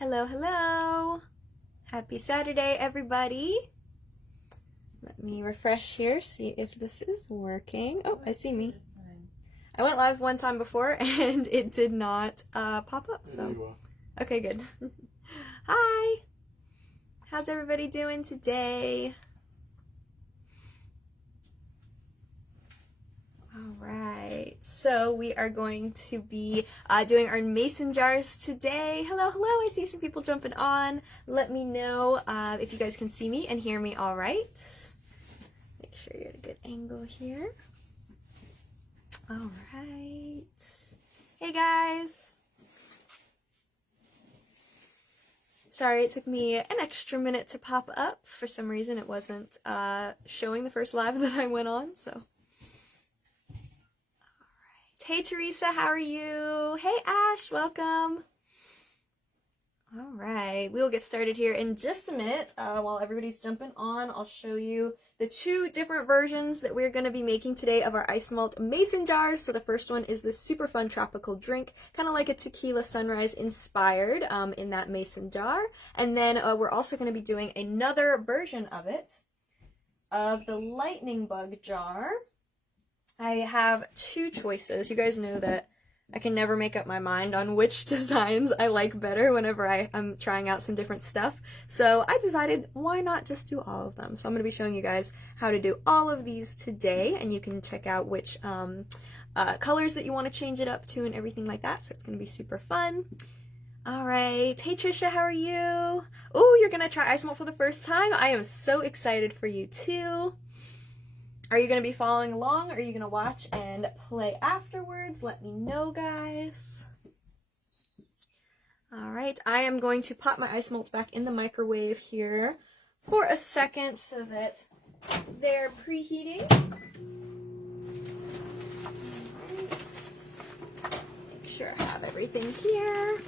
Hello, hello. Happy Saturday, everybody. Let me refresh here, see if this is working. Oh, I see me. I went live one time before and it did not pop up, so. Okay, good. Hi. How's everybody doing today? All right, so we are going to be doing our mason jars today. Hello, hello, I see some people jumping on. Let me know if you guys can see me and hear me all right. Make sure you're at a good angle here. All right. Hey, guys. Sorry, it took me an extra minute to pop up. For some reason, it wasn't showing the first live that I went on, so. Hey Teresa, how are you? Hey Ash, welcome. All right, we will get started here in just a minute. While everybody's jumping on, I'll show you the two different versions that we're going to be making today of our Isomalt mason jars. So the first one is this super fun tropical drink, kind of like a tequila sunrise inspired in that mason jar. And then we're also going to be doing another version of it, of the lightning bug jar. I have two choices. You guys know that I can never make up my mind on which designs I like better whenever I'm trying out some different stuff. So I decided, why not just do all of them? So I'm going to be showing you guys how to do all of these today, and you can check out which colors that you want to change it up to and everything like that. So it's going to be super fun. All right. Hey Trisha, how are you? Oh, you're going to try Isomalt for the first time? I am so excited for you too. Are you going to be following along? Or are you going to watch and play afterwards? Let me know, guys. All right, I am going to pop my Isomalt back in the microwave here for a second so that they're preheating. Right. Make sure I have everything here.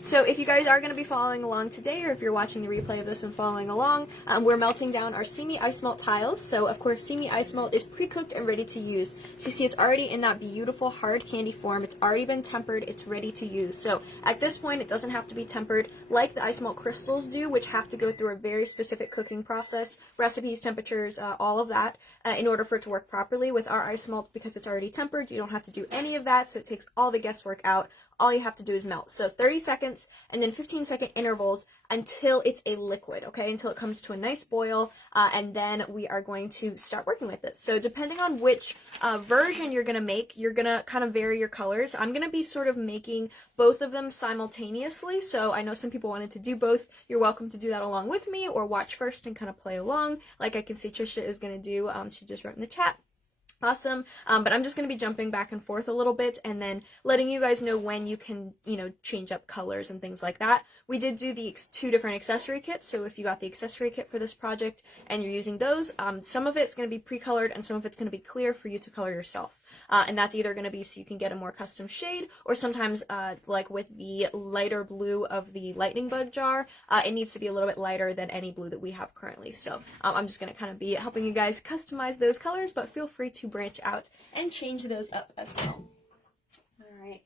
So if you guys are going to be following along today, or if you're watching the replay of this and following along, we're melting down our Sidney Isomalt tiles. So of course, Sidney Isomalt is pre-cooked and ready to use. So you see it's already in that beautiful hard candy form. It's already been tempered. It's ready to use. So at this point, it doesn't have to be tempered like the Isomalt crystals do, which have to go through a very specific cooking process, recipes, temperatures, all of that, in order for it to work properly. With our Isomalt, because it's already tempered, you don't have to do any of that. So it takes all the guesswork out. All you have to do is melt. So 30 seconds and then 15-second intervals until it's a liquid, okay? Until it comes to a nice boil, and then we are going to start working with it. So depending on which version you're gonna make, you're gonna kind of vary your colors. I'm gonna be sort of making both of them simultaneously. So I know some people wanted to do both. You're welcome to do that along with me, or watch first and kind of play along, like I can see Trisha is gonna do. She just wrote in the chat. Awesome. But I'm just going to be jumping back and forth a little bit and then letting you guys know when you can, change up colors and things like that. We did do the two different accessory kits. So if you got the accessory kit for this project and you're using those, some of it's going to be pre-colored and some of it's going to be clear for you to color yourself. And that's either going to be so you can get a more custom shade, or sometimes like with the lighter blue of the lightning bug jar, it needs to be a little bit lighter than any blue that we have currently. So I'm just going to kind of be helping you guys customize those colors, but feel free to branch out and change those up as well. All right,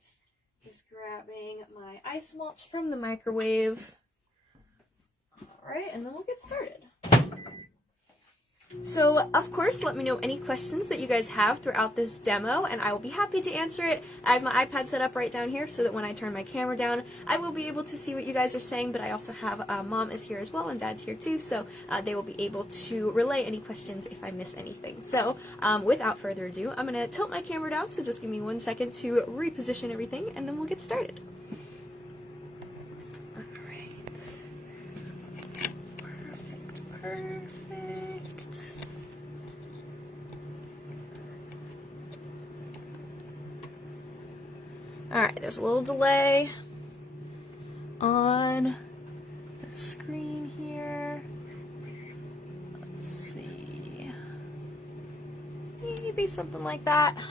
just grabbing my Isomalt from the microwave. All right, and then we'll get started. So, of course, let me know any questions that you guys have throughout this demo, and I will be happy to answer it. I have my iPad set up right down here so that when I turn my camera down, I will be able to see what you guys are saying, but I also have Mom is here as well, and Dad's here too, so they will be able to relay any questions if I miss anything. So, without further ado, I'm going to tilt my camera down, so just give me 1 second to reposition everything, and then we'll get started. All right. Perfect. Alright, there's a little delay on the screen here. Let's see. Maybe something like that. Okay,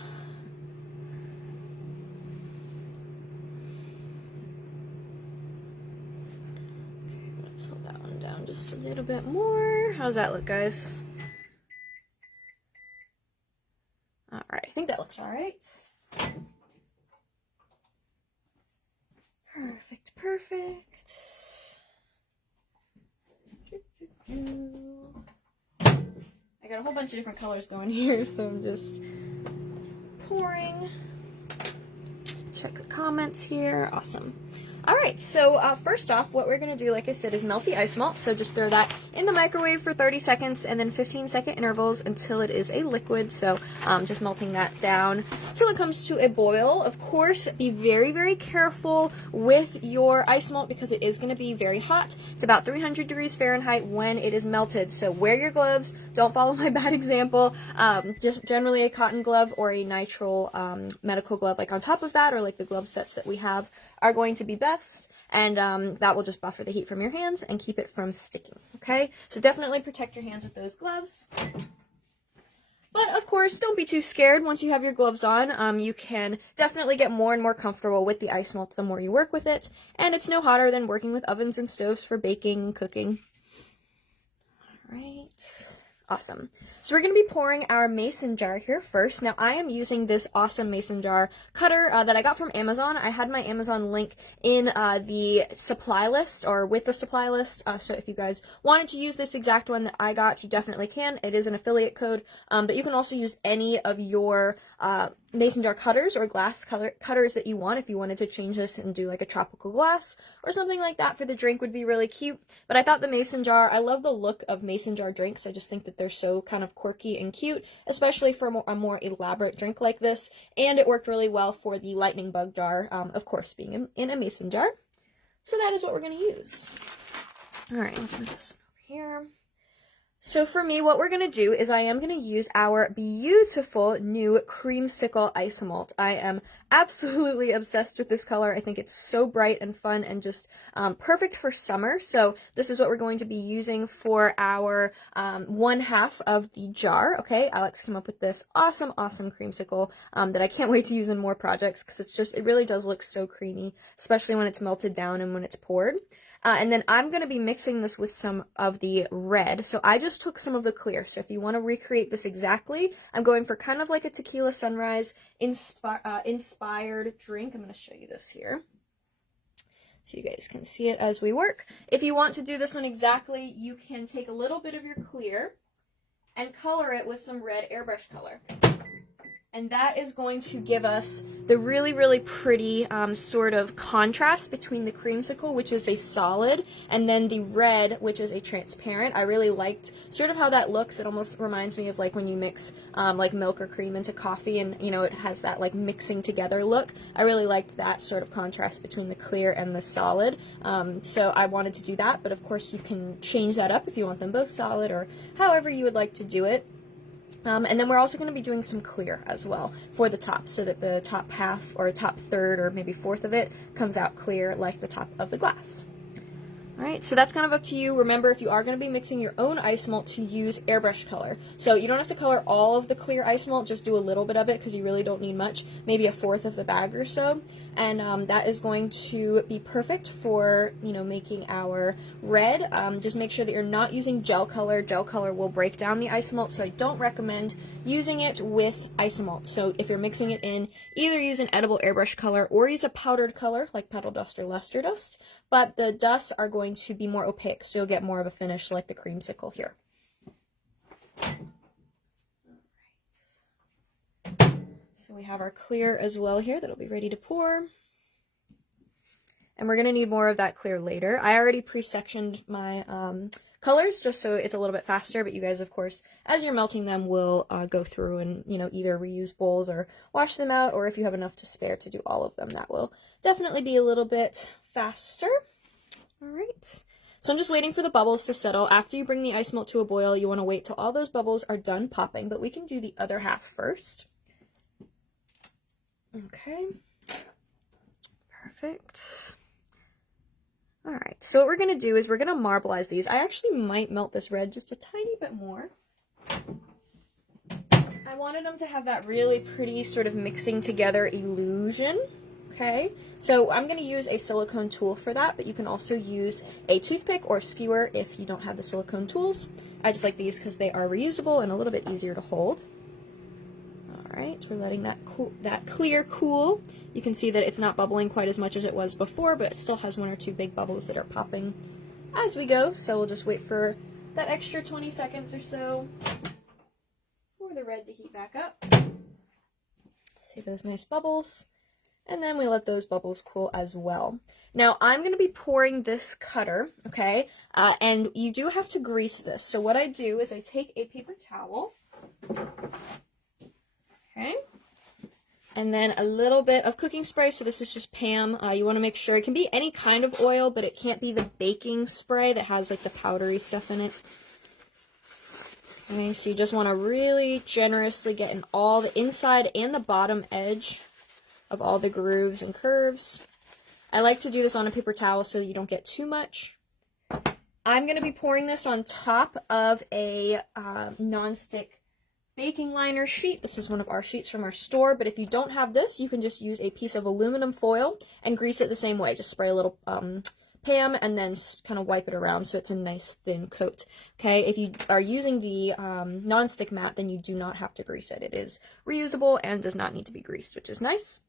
let's hold that one down just a little bit more. How's that look, guys? Alright, I think that looks alright. Perfect, perfect. bunch of different colors going here, so I'm just pouring. Check the comments here. Awesome. Alright, so first off, what we're going to do, like I said, is melt the Isomalt. So just throw that in the microwave for 30 seconds and then 15-second intervals until it is a liquid. So just melting that down till it comes to a boil. Of course, be very, very careful with your Isomalt because it is going to be very hot. It's about 300 degrees Fahrenheit when it is melted. So wear your gloves. Don't follow my bad example. Just generally a cotton glove or a nitrile medical glove like on top of that, or like the glove sets that we have, are going to be best, and that will just buffer the heat from your hands and keep it from sticking, okay? So definitely protect your hands with those gloves. But of course, don't be too scared. Once you have your gloves on, you can definitely get more and more comfortable with the Isomalt the more you work with it, and it's no hotter than working with ovens and stoves for baking and cooking. All right. Awesome. So we're going to be pouring our mason jar here first. Now I am using this awesome mason jar cutter that I got from Amazon. I had my Amazon link in the supply list, or with the supply list, so if you guys wanted to use this exact one that I got, you definitely can. It is an affiliate code, but you can also use any of your mason jar cutters or glass cutters that you want. If you wanted to change this and do like a tropical glass or something like that for the drink, would be really cute. But I thought the mason jar, I love the look of mason jar drinks. I just think that they're so kind of quirky and cute, especially for a more elaborate drink like this, and it worked really well for the lightning bug jar, of course being in a mason jar. So that is what we're going to use. Alright, let's move this one over here. So for me, what we're going to do is I am going to use our beautiful new Creamsicle Isomalt. I am absolutely obsessed with this color. I think it's so bright and fun and just perfect for summer. So this is what we're going to be using for our 1/2 of the jar. Okay, Alex came up with this awesome creamsicle that I can't wait to use in more projects because it really does look so creamy, especially when it's melted down and when it's poured. And then I'm going to be mixing this with some of the red. So I just took some of the clear. So if you want to recreate this exactly, I'm going for kind of like a tequila sunrise inspired drink. I'm going to show you this here so you guys can see it as we work. If you want to do this one exactly, you can take a little bit of your clear and color it with some red airbrush color. And that is going to give us the really, really pretty sort of contrast between the creamsicle, which is a solid, and then the red, which is a transparent. I really liked sort of how that looks. It almost reminds me of like when you mix like milk or cream into coffee, and you know, it has that like mixing together look. I really liked that sort of contrast between the clear and the solid. So I wanted to do that, but of course you can change that up if you want them both solid or however you would like to do it. And then we're also going to be doing some clear as well for the top, so that the top half or top third or maybe fourth of it comes out clear like the top of the glass. Alright, so that's kind of up to you. Remember, if you are going to be mixing your own Isomalt, to use airbrush color. So you don't have to color all of the clear Isomalt, just do a little bit of it because you really don't need much, maybe 1/4 of the bag or so. And that is going to be perfect for, you know, making our red. Just make sure that you're not using gel color. Gel color will break down the Isomalt, so I don't recommend using it with Isomalt. So if you're mixing it in, either use an edible airbrush color or use a powdered color like petal dust or luster dust, but the dusts are going to be more opaque, so you'll get more of a finish like the creamsicle here. So we have our clear as well here that'll be ready to pour. And we're going to need more of that clear later. I already pre-sectioned my colors just so it's a little bit faster, but you guys, of course, as you're melting them, will go through and, you know, either reuse bowls or wash them out, or if you have enough to spare to do all of them, that will definitely be a little bit faster. All right. So I'm just waiting for the bubbles to settle. After you bring the Isomalt to a boil, you want to wait till all those bubbles are done popping, but we can do the other half first. Okay. Perfect. Alright, so what we're going to do is we're going to marbleize these. I actually might melt this red just a tiny bit more. I wanted them to have that really pretty sort of mixing together illusion. Okay, so I'm going to use a silicone tool for that, but you can also use a toothpick or skewer if you don't have the silicone tools. I just like these because they are reusable and a little bit easier to hold. Alright, we're letting that clear cool. You can see that it's not bubbling quite as much as it was before, but it still has 1 or 2 big bubbles that are popping as we go, so we'll just wait for that extra 20 seconds or so. red to heat back up. See those nice bubbles? And then we let those bubbles cool as well. Now I'm going to be pouring this cutter, okay? And you do have to grease this. So what I do is I take a paper towel, okay? And then a little bit of cooking spray. So this is just Pam. You want to make sure it can be any kind of oil, but it can't be the baking spray that has like the powdery stuff in it. Okay, so you just want to really generously get in all the inside and the bottom edge of all the grooves and curves. I like to do this on a paper towel so that you don't get too much. I'm going to be pouring this on top of a non-stick baking liner sheet. This is one of our sheets from our store, but if you don't have this, you can just use a piece of aluminum foil and grease it the same way. Just spray a little Pam and then kind of wipe it around so it's a nice thin coat. Okay, if you are using the non-stick mat, then you do not have to grease it. It is reusable and does not need to be greased, which is nice.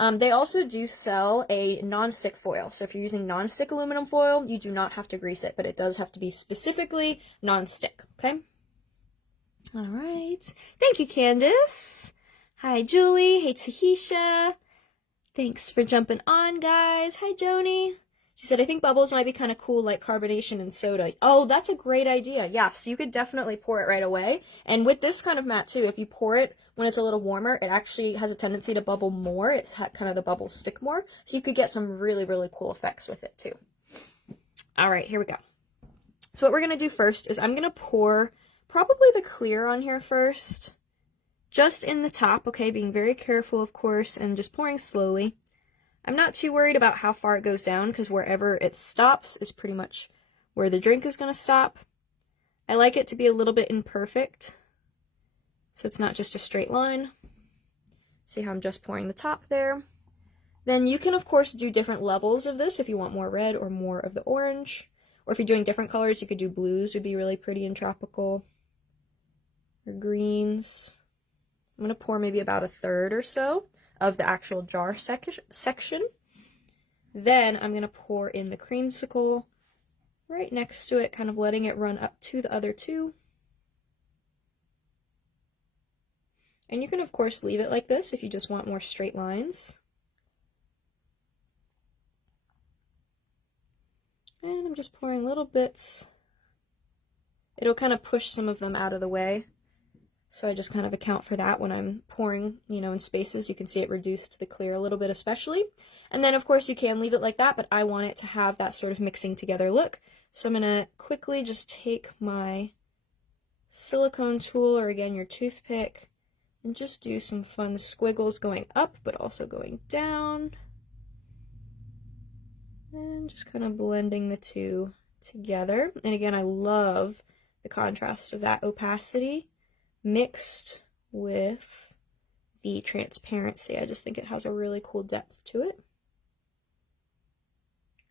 They also do sell a non-stick foil. So if you're using non-stick aluminum foil, you do not have to grease it, but it does have to be specifically non-stick, okay? All right. Thank you, Candace. Hi, Julie. Hey, Tahisha. Thanks for jumping on, guys. Hi, Joni. She said, I think bubbles might be kind of cool, like carbonation and soda. Oh, that's a great idea. Yeah, so you could definitely pour it right away. And with this kind of mat, too, if you pour it when it's a little warmer, it actually has a tendency to bubble more. It's kind of the bubbles stick more. So you could get some really, really cool effects with it, too. All right, here we go. So what we're going to do first is I'm going to pour probably the clear on here first. Just in the top, okay, being very careful, of course, and just pouring slowly. I'm not too worried about how far it goes down because wherever it stops is pretty much where the drink is going to stop. I like it to be a little bit imperfect, so it's not just a straight line. See how I'm just pouring the top there. Then you can, of course, do different levels of this if you want more red or more of the orange. Or if you're doing different colors, you could do blues, would be really pretty and tropical. Or greens. I'm going to pour maybe about a third or so of the actual jar section. Then I'm going to pour in the creamsicle right next to it, kind of letting it run up to the other two. And you can, of course, leave it like this if you just want more straight lines. And I'm just pouring little bits. It'll kind of push some of them out of the way. So I just kind of account for that when I'm pouring, you know, in spaces. You can see it reduced the clear a little bit especially. And then, of course, you can leave it like that, but I want it to have that sort of mixing together look. So I'm going to quickly just take my silicone tool, or again, your toothpick, and just do some fun squiggles going up, but also going down. And just kind of blending the two together. And again, I love the contrast of that opacity mixed with the transparency. I just think it has a really cool depth to it.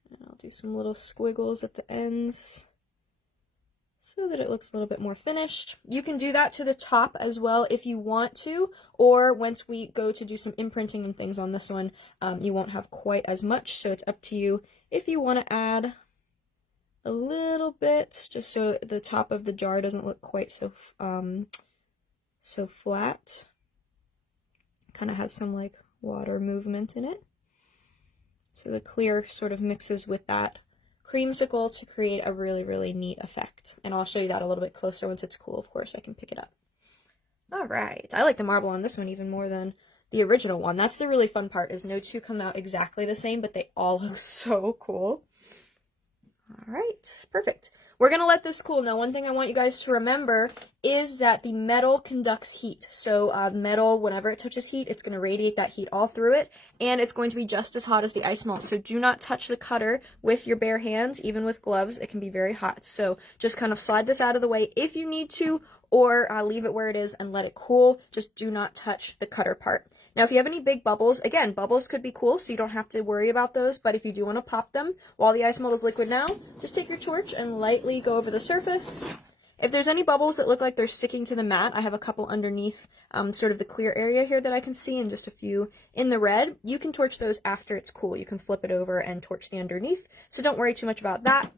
And I'll do some little squiggles at the ends so that it looks a little bit more finished. You can do that to the top as well if you want to, or once we go to do some imprinting and things on this one, you won't have quite as much, so it's up to you if you want to add a little bit, just so the top of the jar doesn't look quite so flat. Kind of has some like water movement in it. So the clear sort of mixes with that creamsicle to create a really, really neat effect. And I'll show you that a little bit closer once it's cool, of course. I can pick it up. All right. I like the marble on this one even more than the original one. That's the really fun part, is no two come out exactly the same, but they all look so cool. All right, perfect. We're going to let this cool. Now, one thing I want you guys to remember is that the metal conducts heat. So metal, whenever it touches heat, it's going to radiate that heat all through it, and it's going to be just as hot as the Isomalt. So do not touch the cutter with your bare hands. Even with gloves, it can be very hot. So just kind of slide this out of the way if you need to, or leave it where it is and let it cool. Just do not touch the cutter part. Now, if you have any big bubbles, again, bubbles could be cool, so you don't have to worry about those, but if you do want to pop them while the Isomalt is liquid now, just take your torch and lightly go over the surface. If there's any bubbles that look like they're sticking to the mat, I have a couple underneath sort of the clear area here that I can see, and just a few in the red. You can torch those after it's cool. You can flip it over and torch the underneath, so don't worry too much about that.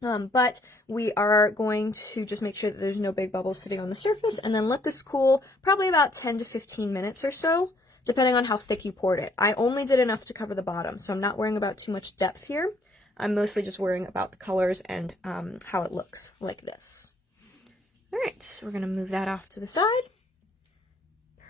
But we are going to just make sure that there's no big bubbles sitting on the surface, and then let this cool probably about 10 to 15 minutes or so, depending on how thick you poured it. I only did enough to cover the bottom, so I'm not worrying about too much depth here. I'm mostly just worrying about the colors and how it looks like this. All right, so we're going to move that off to the side.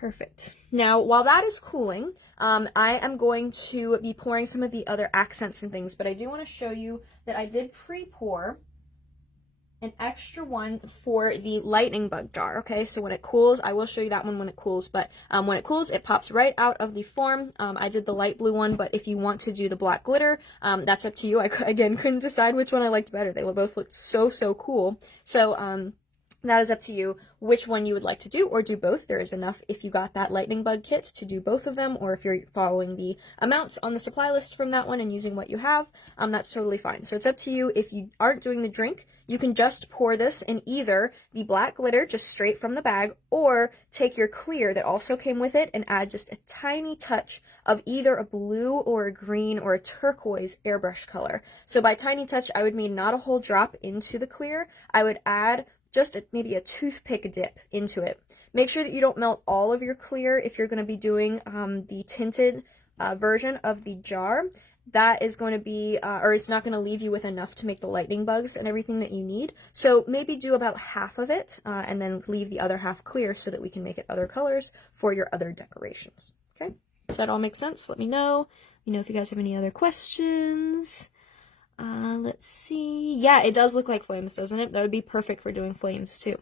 Perfect. Now, while that is cooling, I am going to be pouring some of the other accents and things, but I do want to show you that I did pre-pour an extra one for the lightning bug jar, okay? So when it cools, I will show you that one when it cools, but when it cools, it pops right out of the form. I did the light blue one, but if you want to do the black glitter, that's up to you. I, again, couldn't decide which one I liked better. They both looked so, so cool. So, that is up to you which one you would like to do, or do both. There is enough if you got that lightning bug kit to do both of them, or if you're following the amounts on the supply list from that one and using what you have, that's totally fine. So it's up to you. If you aren't doing the drink, you can just pour this in either the black glitter just straight from the bag, or take your clear that also came with it and add just a tiny touch of either a blue or a green or a turquoise airbrush color. So by tiny touch, I would mean not a whole drop into the clear. I would add just maybe a toothpick dip into it. Make sure that you don't melt all of your clear if you're going to be doing the tinted version of the jar. That is going to be, or it's not going to leave you with enough to make the lightning bugs and everything that you need. So maybe do about half of it and then leave the other half clear so that we can make it other colors for your other decorations. Okay? Does that all make sense? Let me know. Let me know if you guys have any other questions. Let's see. Yeah, it does look like flames, doesn't it? That would be perfect for doing flames, too.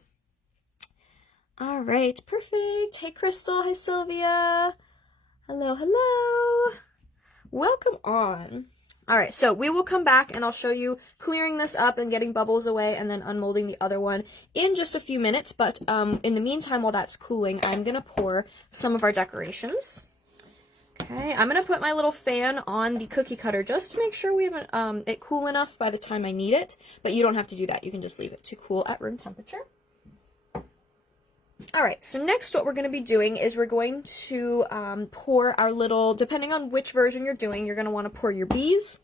All right, perfect. Hey, Crystal. Hi, Sylvia. Hello, hello. Welcome on. All right, so we will come back and I'll show you clearing this up and getting bubbles away and then unmolding the other one in just a few minutes. But in the meantime, while that's cooling, I'm going to pour some of our decorations. Okay, I'm going to put my little fan on the cookie cutter just to make sure we have it cool enough by the time I need it, but you don't have to do that. You can just leave it to cool at room temperature. Alright, so next what we're going to be doing is we're going to pour our little, depending on which version you're doing, you're going to want to pour your bees,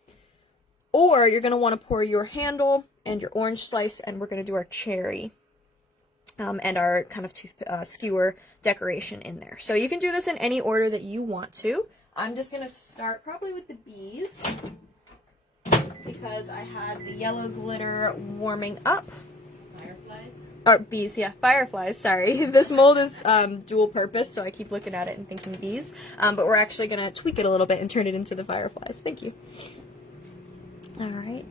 or you're going to want to pour your handle and your orange slice, and we're going to do our cherry. And our kind of skewer decoration in there. So you can do this in any order that you want to. I'm just going to start probably with the bees because I had the yellow glitter warming up. Fireflies? Or bees, yeah, fireflies, sorry. This mold is dual purpose, so I keep looking at it and thinking bees. But we're actually going to tweak it a little bit and turn it into the fireflies. Thank you. All right.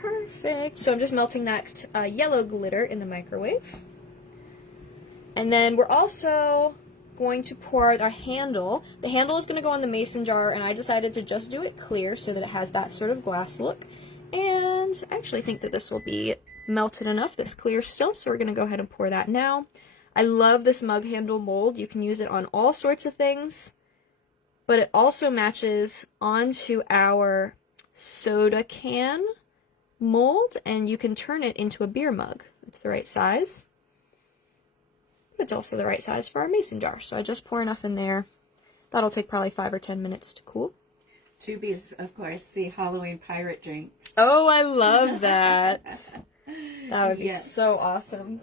Perfect. So I'm just melting that yellow glitter in the microwave. And then we're also going to pour our handle. The handle is going to go on the mason jar, and I decided to just do it clear so that it has that sort of glass look. And I actually think that this will be melted enough, this clear still, so we're going to go ahead and pour that now. I love this mug handle mold. You can use it on all sorts of things, but it also matches onto our soda can mold, and you can turn it into a beer mug. It's the right size, but it's also the right size for our mason jar. So I just pour enough in there. That'll take probably 5 or 10 minutes to cool. Two bees, of course, the Halloween pirate drinks. Oh, I love that. That would be so awesome.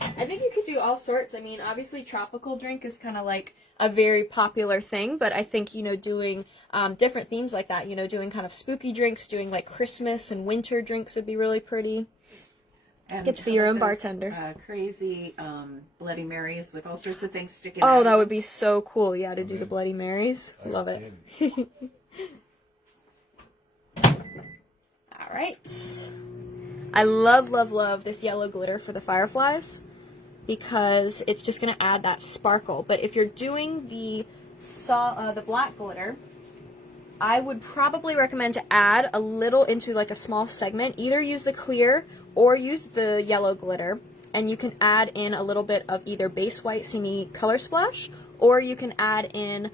I think you could do all sorts. I mean, obviously tropical drink is kind of like a very popular thing, but I think, you know, doing different themes like that, you know, doing kind of spooky drinks, doing like Christmas and winter drinks would be really pretty. And get to be your own bartender. Crazy Bloody Marys with all sorts of things sticking out. out. Oh, that would be so cool, yeah, to do the Bloody Marys. Love it. All right. I love, love, love this yellow glitter for the fireflies because it's just going to add that sparkle. But if you're doing the black glitter, I would probably recommend to add a little into like a small segment. Either use the clear or use the yellow glitter, and you can add in a little bit of either base white semi color splash, or you can add in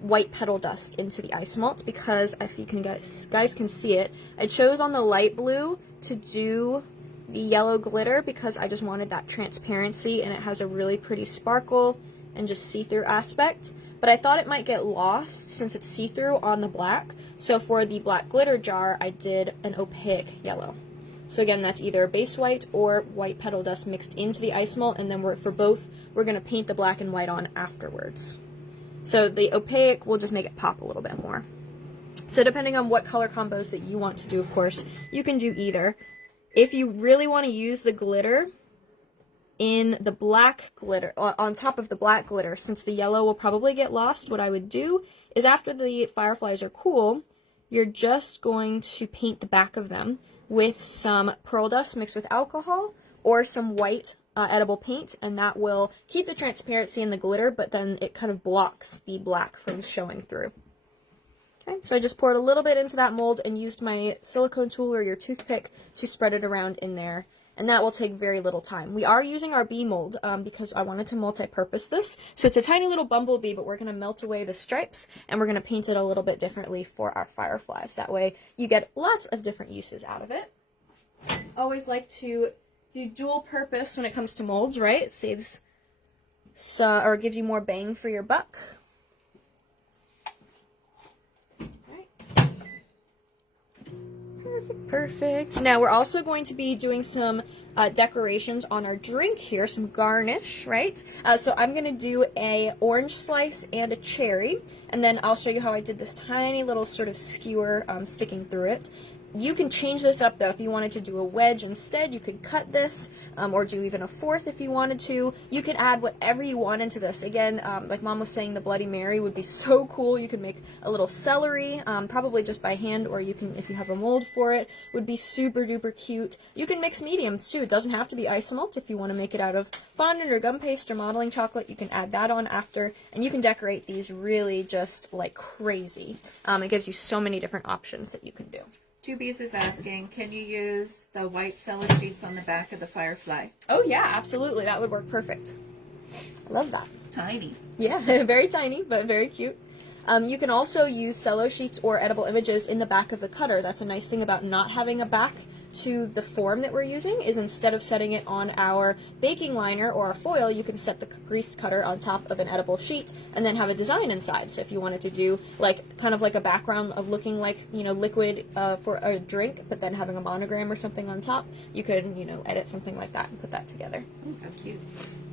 white petal dust into the Isomalt, because if you can guys can see it, I chose on the light blue to do the yellow glitter because I just wanted that transparency, and it has a really pretty sparkle and just see-through aspect. but I thought it might get lost since it's see-through on the black. So for the black glitter jar, I did an opaque yellow. So again, that's either base white or white petal dust mixed into the Isomalt, and then for both, we're going to paint the black and white on afterwards. So the opaque will just make it pop a little bit more. So depending on what color combos that you want to do, of course, you can do either. If you really want to use the glitter in the black glitter, on top of the black glitter, since the yellow will probably get lost, what I would do is after the fireflies are cool, you're just going to paint the back of them with some pearl dust mixed with alcohol or some white edible paint, and that will keep the transparency in the glitter, but then it kind of blocks the black from showing through. Okay, so I just poured a little bit into that mold and used my silicone tool or your toothpick to spread it around in there, and that will take very little time. We are using our bee mold because I wanted to multi-purpose this. So it's a tiny little bumblebee, but we're going to melt away the stripes, and we're going to paint it a little bit differently for our fireflies. That way you get lots of different uses out of it. Always like to do dual purpose when it comes to molds, right? It saves or gives you more bang for your buck. Perfect. Now we're also going to be doing some decorations on our drink here, some garnish, right? So I'm going to do a orange slice and a cherry, and then I'll show you how I did this tiny little sort of skewer sticking through it. You can change this up, though. If you wanted to do a wedge instead, you could cut this, or do even a fourth if you wanted to. You can add whatever you want into this. Again, like Mom was saying, the Bloody Mary would be so cool. You could make a little celery, probably just by hand, or you can, if you have a mold for it, would be super duper cute. You can mix mediums, too. It doesn't have to be Isomalt. If you want to make it out of fondant or gum paste or modeling chocolate, you can add that on after, and you can decorate these really just like crazy. It gives you so many different options that you can do. Two Bees is asking, can you use the white cello sheets on the back of the firefly? Oh yeah, absolutely. That would work perfect. I love that. Tiny. Yeah, very tiny, but very cute. You can also use cello sheets or edible images in the back of the cutter. That's a nice thing about not having a back to the form that we're using, is instead of setting it on our baking liner or a foil, you can set the greased cutter on top of an edible sheet and then have a design inside. So if you wanted to do like kind of like a background of looking like, you know, liquid for a drink, but then having a monogram or something on top, you could, you know, edit something like that and put that together. Ooh, how cute.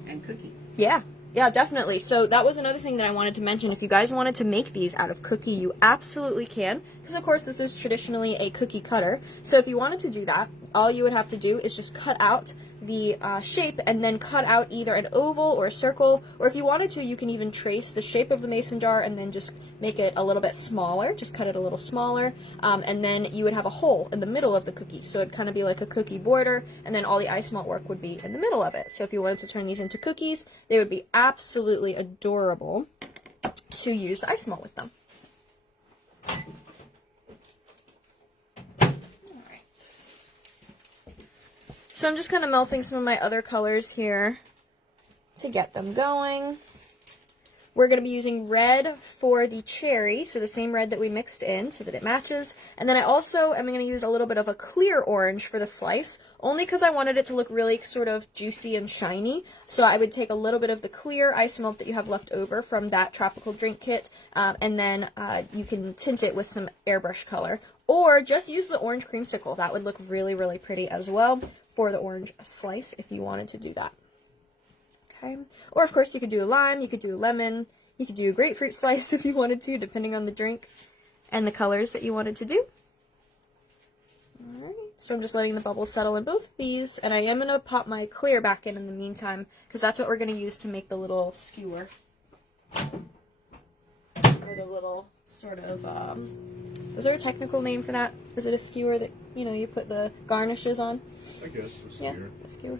And cookie. Yeah. Yeah, definitely. So that was another thing that I wanted to mention. If you guys wanted to make these out of cookie, you absolutely can. Because, of course, this is traditionally a cookie cutter. So if you wanted to do that, all you would have to do is just cut out the shape and then cut out either an oval or a circle. Or if you wanted to, you can even trace the shape of the mason jar and then just make it a little bit smaller. Just cut it a little smaller. And then you would have a hole in the middle of the cookie. So it'd kind of be like a cookie border. And then all the Isomalt work would be in the middle of it. So if you wanted to turn these into cookies, they would be absolutely adorable to use the Isomalt with them. So I'm just kind of melting some of my other colors here to get them going. We're going to be using red for the cherry, so the same red that we mixed in so that it matches. And then I also am going to use a little bit of a clear orange for the slice, only because I wanted it to look really sort of juicy and shiny. So I would take a little bit of the clear Isomalt that you have left over from that tropical drink kit, and then you can tint it with some airbrush color. Or just use the orange creamsicle. That would look really, really pretty as well for the orange slice if you wanted to do that. Okay. Or of course you could do a lime, you could do a lemon, you could do a grapefruit slice if you wanted to, depending on the drink and the colors that you wanted to do. Alright, so I'm just letting the bubbles settle in both of these, and I am going to pop my clear back in the meantime, because that's what we're going to use to make the little skewer. Or the little sort of, is there a technical name for that? Is it a skewer that, you know, you put the garnishes on? I guess a skewer. Yeah, a skewer.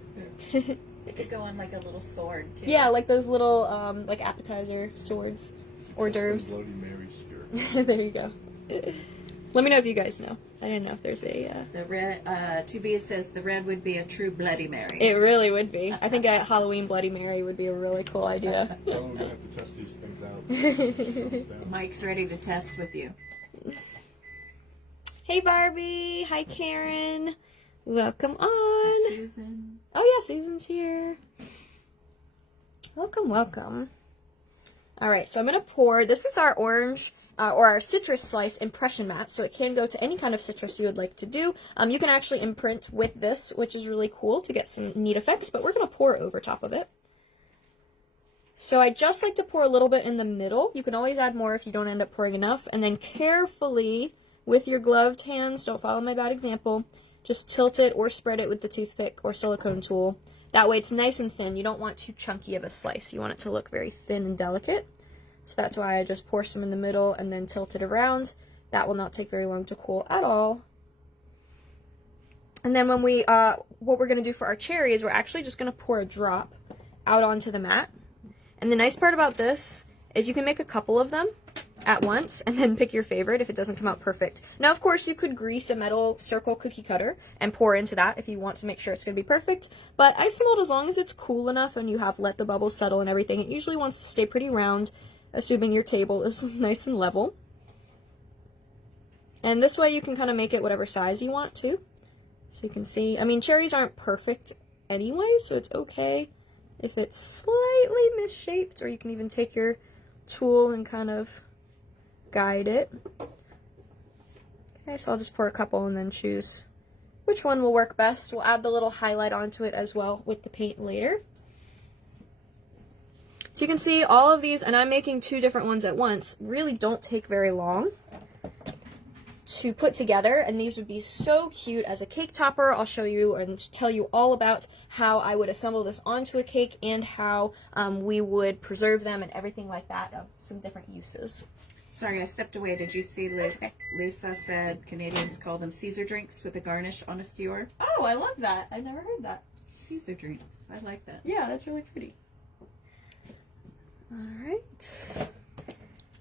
Yeah. It could go on like a little sword, too. Yeah, like those little, like appetizer swords. Hors d'oeuvres. Bloody Mary skewer. There you go. Let me know if you guys know. I didn't know if there's a... The red, 2B says the red would be a true Bloody Mary. It really would be. I think a Halloween Bloody Mary would be a really cool idea. Well, we're going to have to test these things out. Mike's ready to test with you. Hey Barbie! Hi Karen! Welcome on! Susan. Oh yeah, Susan's here. Welcome, welcome. All right, so I'm going to pour, this is our orange or our citrus slice impression mat, so it can go to any kind of citrus you would like to do. You can actually imprint with this, which is really cool to get some neat effects, but we're going to pour over top of it. So I just like to pour a little bit in the middle. You can always add more if you don't end up pouring enough, and then carefully, with your gloved hands, don't follow my bad example, just tilt it or spread it with the toothpick or silicone tool. That way it's nice and thin. You don't want too chunky of a slice. You want it to look very thin and delicate. So that's why I just pour some in the middle and then tilt it around. That will not take very long to cool at all. And then when we, what we're going to do for our cherry is we're actually just going to pour a drop out onto the mat. And the nice part about this is you can make a couple of them at once and then pick your favorite if it doesn't come out perfect. Now, of course, you could grease a metal circle cookie cutter and pour into that if you want to make sure it's going to be perfect. But Isomalt, as long as it's cool enough and you have let the bubbles settle and everything, it usually wants to stay pretty round, assuming your table is nice and level. And this way you can kind of make it whatever size you want to. So you can see, I mean, cherries aren't perfect anyway, so it's okay if it's slightly misshaped, or you can even take your tool and kind of guide it. Okay, so I'll just pour a couple and then choose which one will work best. We'll add the little highlight onto it as well with the paint later. So you can see all of these, and I'm making 2 different ones at once, really don't take very long to put together, and these would be so cute as a cake topper. I'll show you and tell you all about how I would assemble this onto a cake and how we would preserve them and everything like that, some different uses. Sorry, I stepped away. Did you see Lisa said Canadians call them Caesar drinks with a garnish on a skewer? Oh, I love that. I've never heard that. Caesar drinks. I like that. Yeah, that's really pretty. All right.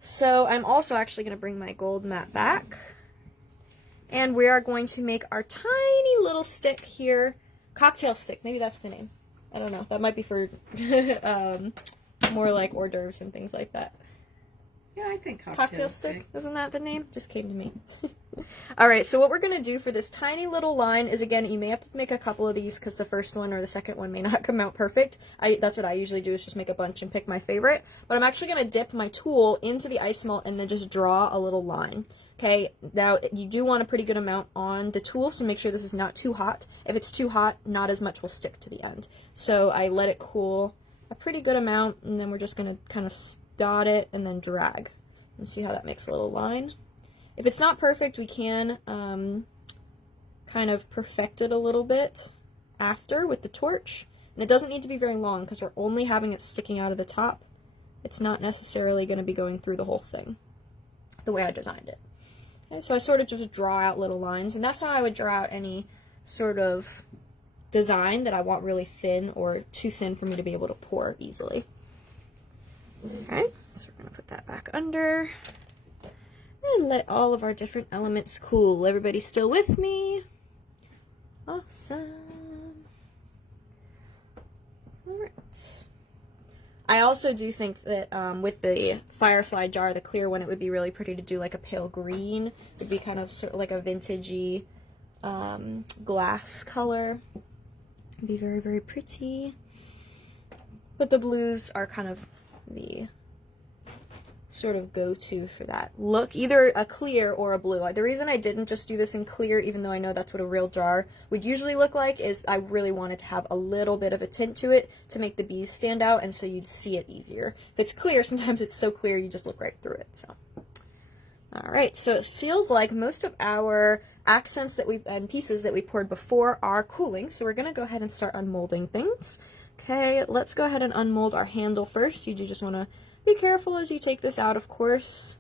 So I'm also actually going to bring my gold mat back. And we are going to make our tiny little stick here. Cocktail stick. Maybe that's the name. I don't know. That might be for more like hors d'oeuvres and things like that. Yeah, I think cocktail stick. Isn't that the name? Just came to me. Alright, so what we're going to do for this tiny little line is, again, you may have to make a couple of these because the first one or the second one may not come out perfect. That's what I usually do, is just make a bunch and pick my favorite. But I'm actually going to dip my tool into the Isomalt and then just draw a little line. Okay, now you do want a pretty good amount on the tool, so make sure this is not too hot. If it's too hot, not as much will stick to the end. So I let it cool a pretty good amount, and then we're just going to kind of dot it and then drag. And see how that makes a little line. If it's not perfect, we can kind of perfect it a little bit after with the torch. And it doesn't need to be very long because we're only having it sticking out of the top. It's not necessarily going to be going through the whole thing the way I designed it. Okay, so I sort of just draw out little lines, and that's how I would draw out any sort of design that I want really thin or too thin for me to be able to pour easily. Okay, so we're going to put that back under and let all of our different elements cool. Everybody still with me? Awesome. Alright. I also do think that with the Firefly jar, the clear one, it would be really pretty to do like a pale green. It would be kind of sort of like a vintagey glass color. It'd be very, very pretty. But the blues are kind of the sort of go-to for that look, either a clear or a blue. The reason I didn't just do this in clear, even though I know that's what a real jar would usually look like, is I really wanted to have a little bit of a tint to it to make the bees stand out, and so you'd see it easier. If it's clear, sometimes it's so clear you just look right through it. So alright, so it feels like most of our accents and pieces that we poured before are cooling, so we're going to go ahead and start unmolding things. Okay, let's go ahead and unmold our handle first. You do just want to be careful as you take this out, of course,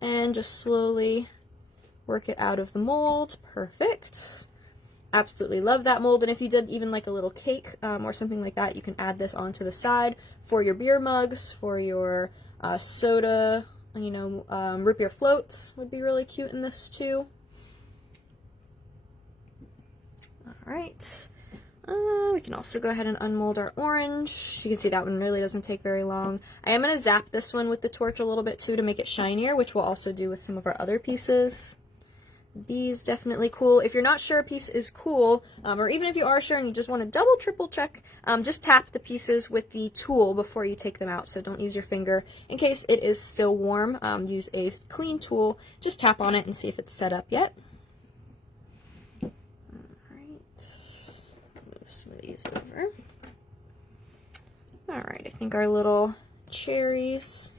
and just slowly work it out of the mold. Perfect. Absolutely love that mold, and if you did even like a little cake or something like that, you can add this onto the side for your beer mugs, for your soda, you know, root beer floats would be really cute in this too. Alright. We can also go ahead and unmold our orange. You can see that one really doesn't take very long. I am going to zap this one with the torch a little bit too to make it shinier, which we'll also do with some of our other pieces. B is definitely cool. If you're not sure a piece is cool, or even if you are sure and you just want to double, triple check, just tap the pieces with the tool before you take them out. So don't use your finger in case it is still warm. Use a clean tool. Just tap on it and see if it's set up yet. Alright, move some of these over. Alright, I think our little cherries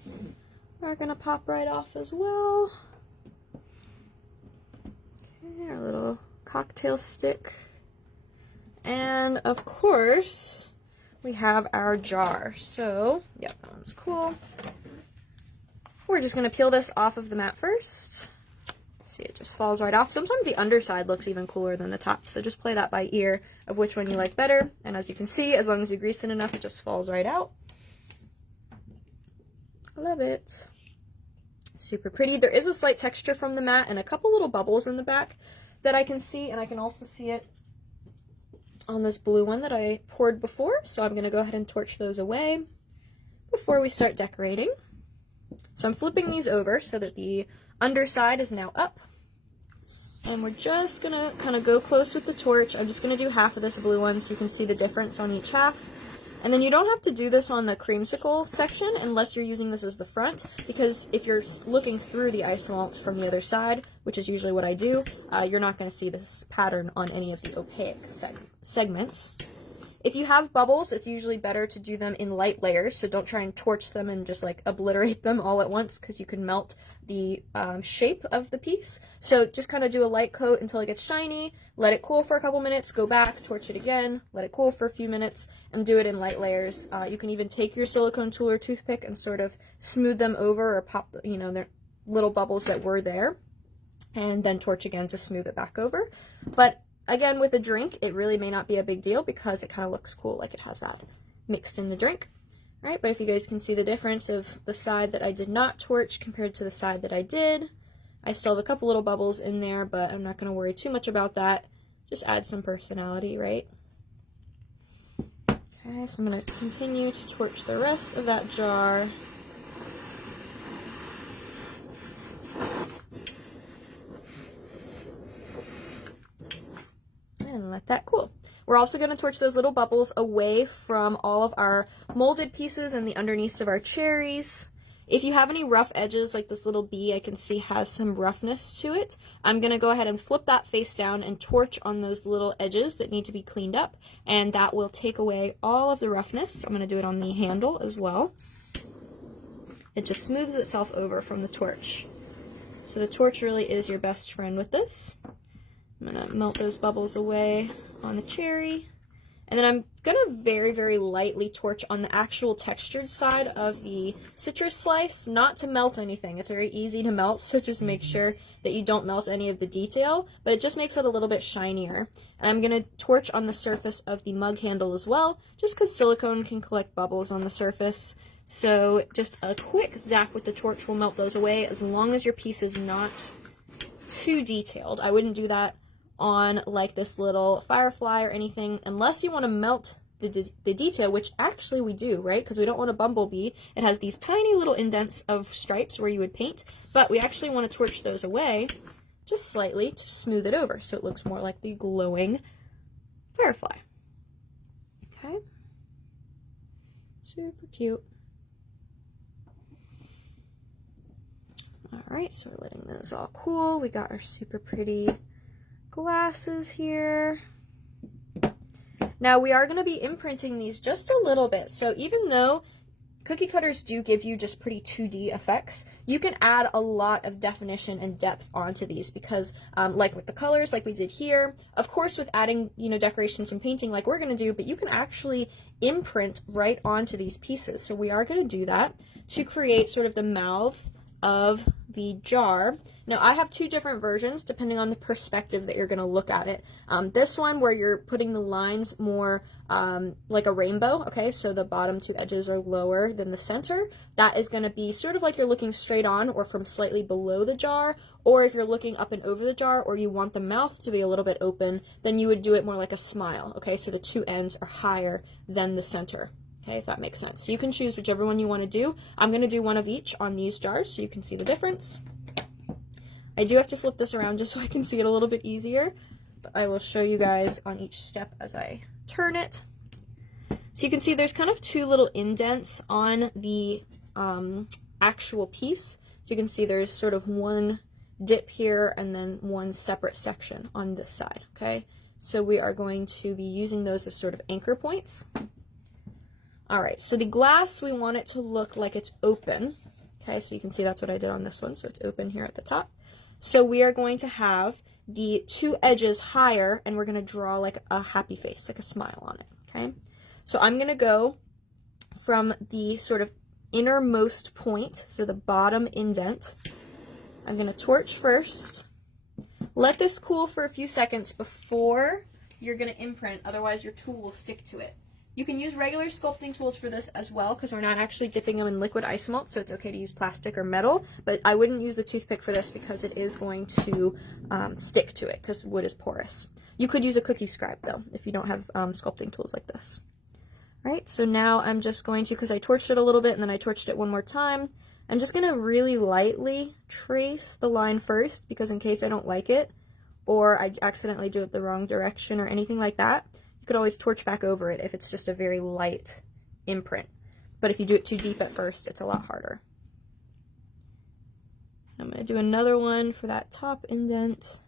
are going to pop right off as well. Our little cocktail stick, and of course we have our jar. So yep, that one's cool. We're just going to peel this off of the mat first. See, it just falls right off. Sometimes the underside looks even cooler than the top, so just play that by ear of which one you like better. And as you can see, as long as you grease it enough, it just falls right out. Love it. Super pretty. There is a slight texture from the mat and a couple little bubbles in the back that I can see, and I can also see it on this blue one that I poured before. So I'm going to go ahead and torch those away before we start decorating. So I'm flipping these over so that the underside is now up, and we're just going to kind of go close with the torch. I'm just going to do half of this blue one so you can see the difference on each half. And then you don't have to do this on the creamsicle section unless you're using this as the front, because if you're looking through the Isomalt from the other side, which is usually what I do, you're not going to see this pattern on any of the opaque segments. If you have bubbles, it's usually better to do them in light layers, so don't try and torch them and just like obliterate them all at once, because you can melt the shape of the piece. So just kind of do a light coat until it gets shiny, let it cool for a couple minutes, go back, torch it again, let it cool for a few minutes, and do it in light layers. You can even take your silicone tool or toothpick and sort of smooth them over or pop, you know, their little bubbles that were there, and then torch again to smooth it back over. But again, with a drink, it really may not be a big deal because it kind of looks cool, like it has that mixed in the drink. All right, but if you guys can see the difference of the side that I did not torch compared to the side that I did, I still have a couple little bubbles in there, but I'm not going to worry too much about that. Just add some personality, right? Okay, so I'm going to continue to torch the rest of that jar. And let that cool. We're also going to torch those little bubbles away from all of our molded pieces and the underneath of our cherries. If you have any rough edges, like this little bee I can see has some roughness to it, I'm going to go ahead and flip that face down and torch on those little edges that need to be cleaned up, and that will take away all of the roughness. I'm going to do it on the handle as well. It just smooths itself over from the torch. So the torch really is your best friend with this. I'm going to melt those bubbles away on the cherry. And then I'm going to very, very lightly torch on the actual textured side of the citrus slice, not to melt anything. It's very easy to melt, so just make sure that you don't melt any of the detail, but it just makes it a little bit shinier. And I'm going to torch on the surface of the mug handle as well, just because silicone can collect bubbles on the surface. So just a quick zap with the torch will melt those away, as long as your piece is not too detailed. I wouldn't do that on like this little firefly or anything unless you want to melt the detail, which actually we do, right? Because we don't want a bumblebee. It has these tiny little indents of stripes where you would paint, but we actually want to torch those away just slightly to smooth it over so it looks more like the glowing firefly. Okay, super cute. All right, so we're letting those all cool. We got our super pretty glasses here. Now we are going to be imprinting these just a little bit, so even though cookie cutters do give you just pretty 2D effects, you can add a lot of definition and depth onto these because like with the colors like we did here, of course with adding, you know, decorations and painting like we're going to do, but you can actually imprint right onto these pieces. So we are going to do that to create sort of the mouth of the jar. Now I have two different versions depending on the perspective that you're going to look at it. This one where you're putting the lines more like a rainbow, okay, so the bottom two edges are lower than the center. That is going to be sort of like you're looking straight on or from slightly below the jar, or if you're looking up and over the jar or you want the mouth to be a little bit open, then you would do it more like a smile, okay, so the two ends are higher than the center. Okay, if that makes sense. So you can choose whichever one you want to do. I'm going to do one of each on these jars so you can see the difference. I do have to flip this around just so I can see it a little bit easier, but I will show you guys on each step as I turn it. So you can see there's kind of two little indents on the actual piece. So you can see there's sort of one dip here and then one separate section on this side, okay? So we are going to be using those as sort of anchor points. All right, so the glass, we want it to look like it's open. Okay, so you can see that's what I did on this one, so it's open here at the top. So we are going to have the two edges higher, and we're going to draw like a happy face, like a smile on it, okay? So I'm going to go from the sort of innermost point, so the bottom indent. I'm going to torch first. Let this cool for a few seconds before you're going to imprint, otherwise your tool will stick to it. You can use regular sculpting tools for this as well because we're not actually dipping them in liquid Isomalt, so it's okay to use plastic or metal, but I wouldn't use the toothpick for this because it is going to stick to it because wood is porous. You could use a cookie scribe though if you don't have sculpting tools like this. All right, so now I'm just going to, because I torched it a little bit and then I torched it one more time, I'm just going to really lightly trace the line first because in case I don't like it or I accidentally do it the wrong direction or anything like that, you could always torch back over it if it's just a very light imprint. But if you do it too deep at first, it's a lot harder. I'm going to do another one for that top indent,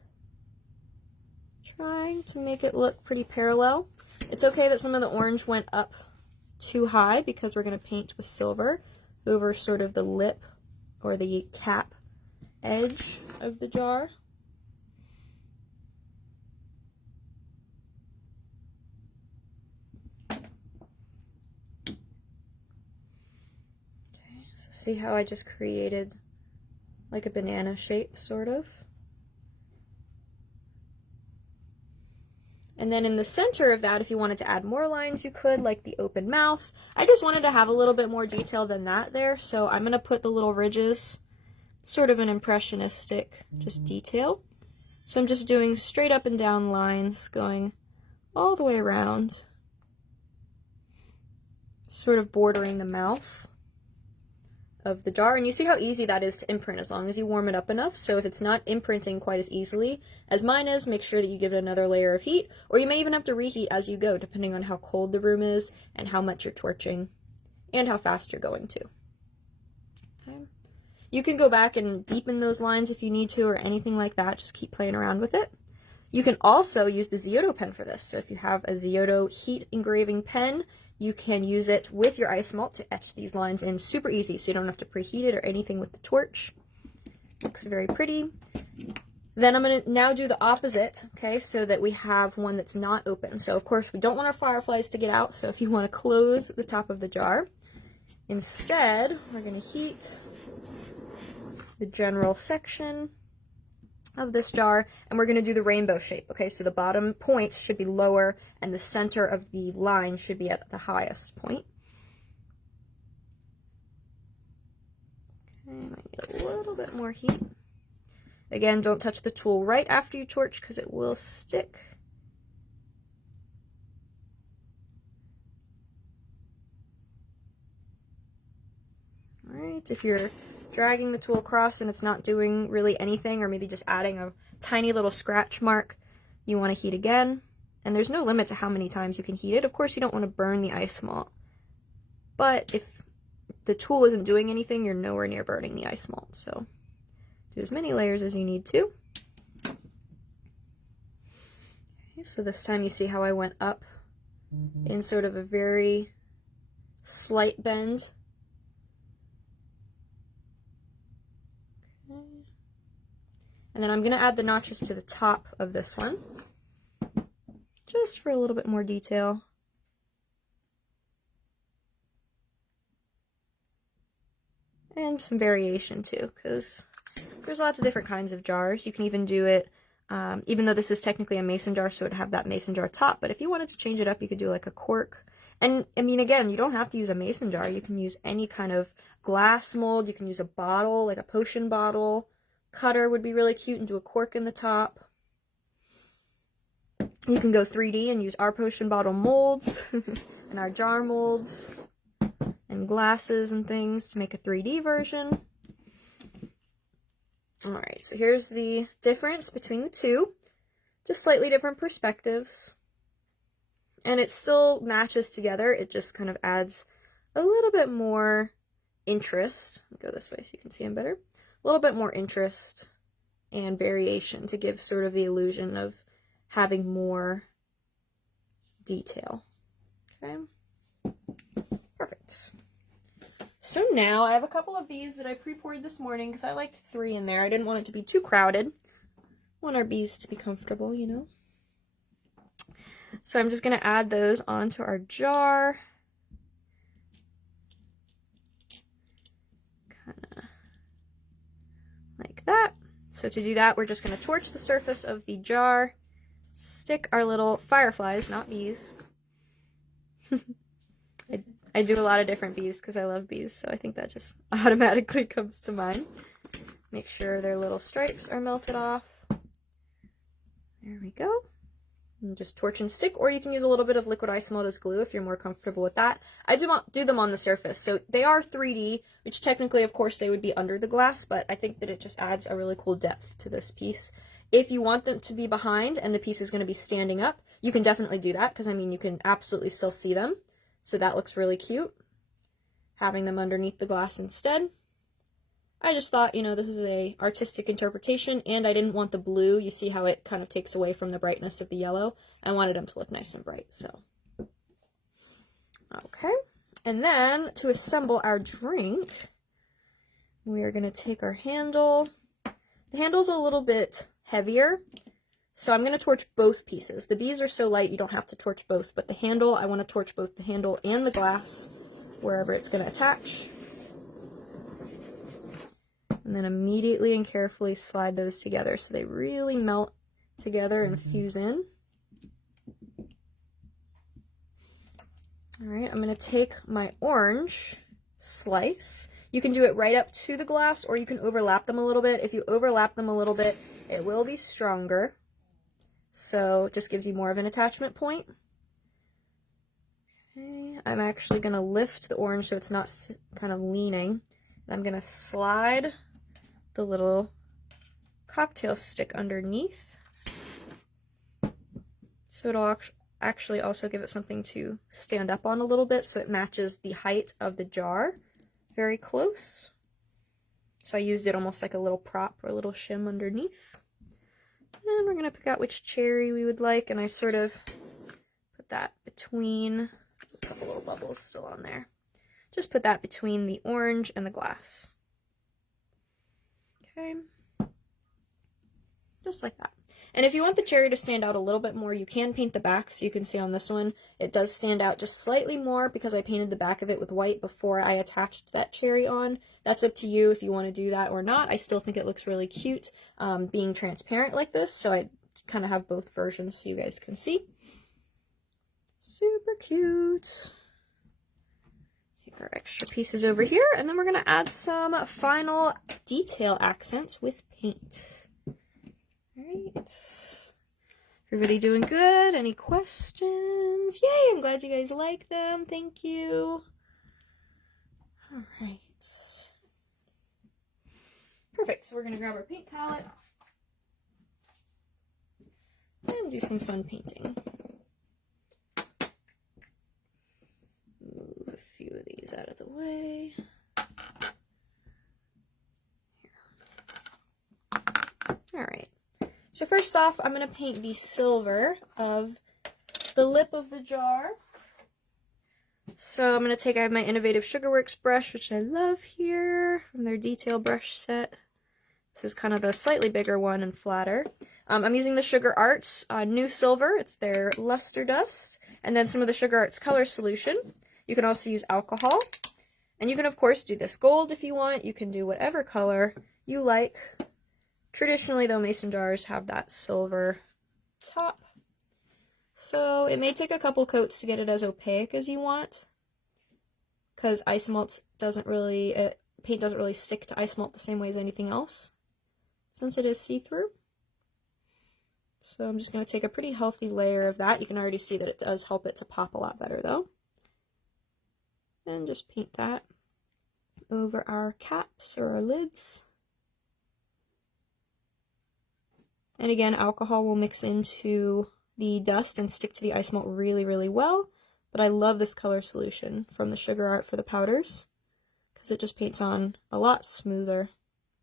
trying to make it look pretty parallel. It's okay that some of the orange went up too high because we're going to paint with silver over sort of the lip or the cap edge of the jar. Okay, so see how I just created like a banana shape, sort of. And then in the center of that, if you wanted to add more lines, you could, like the open mouth. I just wanted to have a little bit more detail than that there, so I'm going to put the little ridges, sort of an impressionistic just detail. So I'm just doing straight up and down lines going all the way around, sort of bordering the mouth of the jar. And you see how easy that is to imprint as long as you warm it up enough. So if it's not imprinting quite as easily as mine is, make sure that you give it another layer of heat, or you may even have to reheat as you go depending on how cold the room is and how much you're torching and how fast you're going to. Okay. You can go back and deepen those lines if you need to or anything like that. Just keep playing around with it. You can also use the Giotto pen for this. So if you have a Giotto heat engraving pen, you can use it with your Isomalt to etch these lines in super easy, so you don't have to preheat it or anything with the torch. Looks very pretty. Then I'm going to now do the opposite, okay, so that we have one that's not open. So of course we don't want our fireflies to get out, so if you want to close the top of the jar, instead we're going to heat the general section of this jar, and we're going to do the rainbow shape. Okay, so the bottom points should be lower and the center of the line should be at the highest point. Okay, I might need a little bit more heat. Again, don't touch the tool right after you torch because it will stick. Alright, if you're dragging the tool across and it's not doing really anything, or maybe just adding a tiny little scratch mark, you want to heat again. And there's no limit to how many times you can heat it. Of course, you don't want to burn the Isomalt, but if the tool isn't doing anything, you're nowhere near burning the Isomalt. So do as many layers as you need to. Okay, so this time you see how I went up in sort of a very slight bend. And then I'm going to add the notches to the top of this one, just for a little bit more detail. And some variation too, because there's lots of different kinds of jars. You can even do it, even though this is technically a mason jar, so it would have that mason jar top, but if you wanted to change it up, you could do like a cork. And I mean, again, you don't have to use a mason jar. You can use any kind of glass mold. You can use a bottle, like a potion bottle. Cutter would be really cute and do a cork in the top. You can go 3D and use our potion bottle molds and our jar molds and glasses and things to make a 3D version. Alright, so here's the difference between the two. Just slightly different perspectives. And it still matches together, it just kind of adds a little bit more interest. Go this way so you can see them better. A little bit more interest and variation to give sort of the illusion of having more detail. Okay, perfect. So now I have a couple of bees that I pre-poured this morning because I liked 3 in there. I didn't want it to be too crowded. I want our bees to be comfortable, you know. So I'm just going to add those onto our jar. Kind of like that. So to do that, we're just going to torch the surface of the jar, stick our little fireflies, not bees. I do a lot of different bees because I love bees, so I think that just automatically comes to mind. Make sure their little stripes are melted off. There we go. And just torch and stick, or you can use a little bit of liquid Isomalt as glue if you're more comfortable with that. I do them on the surface, so they are 3D, which technically, of course, they would be under the glass, but I think that it just adds a really cool depth to this piece. If you want them to be behind and the piece is going to be standing up, you can definitely do that, because, I mean, you can absolutely still see them. So that looks really cute, having them underneath the glass instead. I just thought, you know, this is a artistic interpretation, and I didn't want the blue. You see how it kind of takes away from the brightness of the yellow. I wanted them to look nice and bright, so. Okay, and then to assemble our drink, we are going to take our handle. The handle's a little bit heavier, so I'm going to torch both pieces. The bees are so light you don't have to torch both, but the handle, I want to torch both the handle and the glass wherever it's going to attach. And then immediately and carefully slide those together so they really melt together and fuse in. Alright, I'm going to take my orange slice. You can do it right up to the glass, or you can overlap them a little bit. If you overlap them a little bit, it will be stronger. So it just gives you more of an attachment point. Okay, I'm actually going to lift the orange so it's not kind of leaning. And I'm going to slide the little cocktail stick underneath. So it'll actually also give it something to stand up on a little bit so it matches the height of the jar very close. So I used it almost like a little prop or a little shim underneath. And we're going to pick out which cherry we would like, and I sort of put that between, a couple little bubbles still on there. Just put that between the orange and the glass. Okay. Just like that. And if you want the cherry to stand out a little bit more, you can paint the back. So you can see on this one, it does stand out just slightly more because I painted the back of it with white before I attached that cherry on. That's up to you if you want to do that or not. I still think it looks really cute being transparent like this. So I kind of have both versions so you guys can see. Super cute. Take our extra pieces over here, and then we're going to add some final detail accents with paint. Alright. Everybody doing good? Any questions? Yay, I'm glad you guys like them. Thank you. Alright. Perfect. So we're going to grab our paint palette and do some fun painting. Move a few of these out of the way. Alright. So first off, I'm going to paint the silver of the lip of the jar. So I'm going to I have my Innovative Sugarworks brush, which I love here, from their detail brush set. This is kind of the slightly bigger one and flatter. I'm using the Sugar Arts New Silver. It's their Luster Dust. And then some of the Sugar Arts Color Solution. You can also use alcohol. And you can, of course, do this gold if you want. You can do whatever color you like. Traditionally, though, mason jars have that silver top. So it may take a couple coats to get it as opaque as you want, because Isomalt doesn't really, paint doesn't really stick to Isomalt the same way as anything else, since it is see-through. So I'm just going to take a pretty healthy layer of that. You can already see that it does help it to pop a lot better, though. And just paint that over our caps or our lids. And again, alcohol will mix into the dust and stick to the ice malt really, really well. But I love this color solution from the Sugar Art for the powders, because it just paints on a lot smoother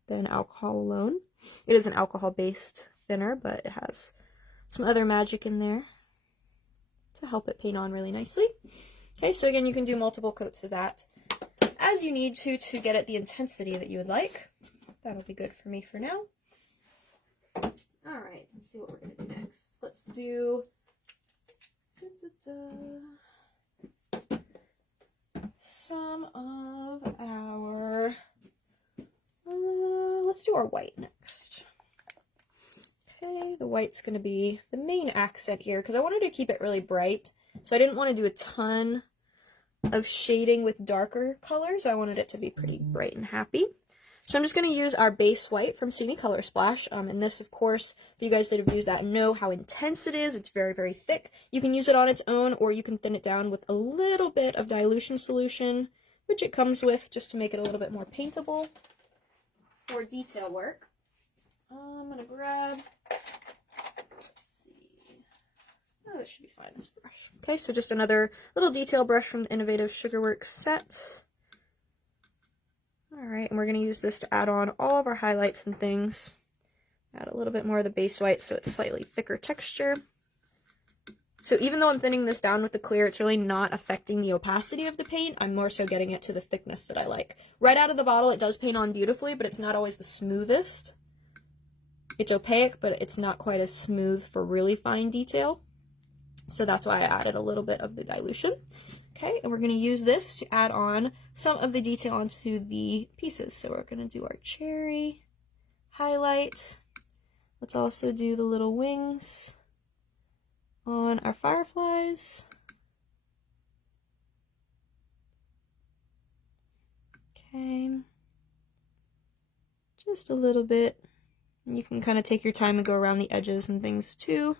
than alcohol alone. It is an alcohol-based thinner, but it has some other magic in there to help it paint on really nicely. Okay, so again, you can do multiple coats of that as you need to get it the intensity that you would like. That'll be good for me for now. Alright, let's see what we're going to do next. Let's do some of our, let's do our white next. Okay, the white's going to be the main accent here because I wanted to keep it really bright. So I didn't want to do a ton of shading with darker colors. I wanted it to be pretty bright and happy. So I'm just going to use our base white from See Me Color Splash. And this, of course, for you guys that have used that know how intense it is. It's very, very thick. You can use it on its own, or you can thin it down with a little bit of dilution solution, which it comes with just to make it a little bit more paintable for detail work. I'm going to grab, let's see, oh, this should be fine, this brush. Okay, so just another little detail brush from the Innovative Sugarworks set. Alright, and we're going to use this to add on all of our highlights and things. Add a little bit more of the base white so it's slightly thicker texture. So even though I'm thinning this down with the clear, it's really not affecting the opacity of the paint. I'm more so getting it to the thickness that I like. Right out of the bottle, it does paint on beautifully, but it's not always the smoothest. It's opaque, but it's not quite as smooth for really fine detail. So that's why I added a little bit of the dilution. Okay, and we're going to use this to add on some of the detail onto the pieces. So we're going to do our cherry highlight. Let's also do the little wings on our fireflies. Okay, just a little bit. You can kind of take your time and go around the edges and things too.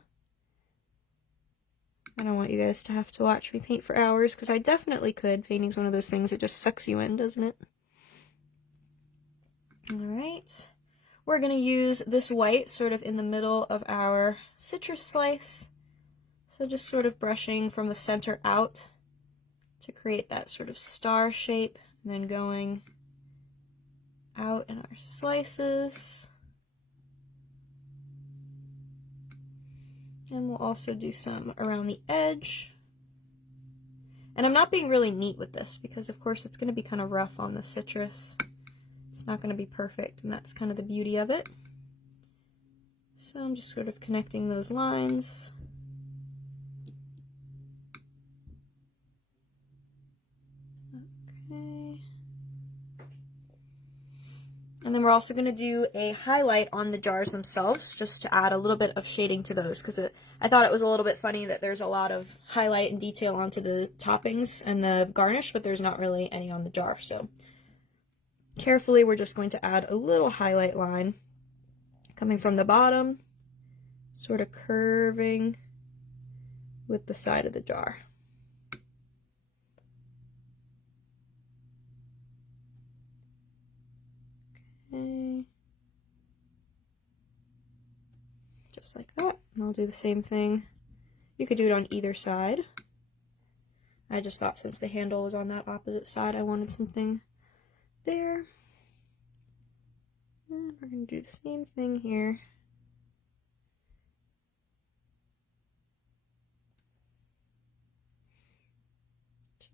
I don't want you guys to have to watch me paint for hours, because I definitely could. Painting's one of those things that just sucks you in, doesn't it? Alright. We're going to use this white sort of in the middle of our citrus slice. So just sort of brushing from the center out to create that sort of star shape, and then going out in our slices. And we'll also do some around the edge. And I'm not being really neat with this because, of course, it's going to be kind of rough on the citrus. It's not going to be perfect, and that's kind of the beauty of it. So I'm just sort of connecting those lines. Okay. And then we're also going to do a highlight on the jars themselves, just to add a little bit of shading to those, because I thought it was a little bit funny that there's a lot of highlight and detail onto the toppings and the garnish, but there's not really any on the jar. So carefully, we're just going to add a little highlight line coming from the bottom, sort of curving with the side of the jar. Okay. Just like that. And I'll do the same thing. You could do it on either side. I just thought since the handle was on that opposite side, I wanted something there. And we're going to do the same thing here.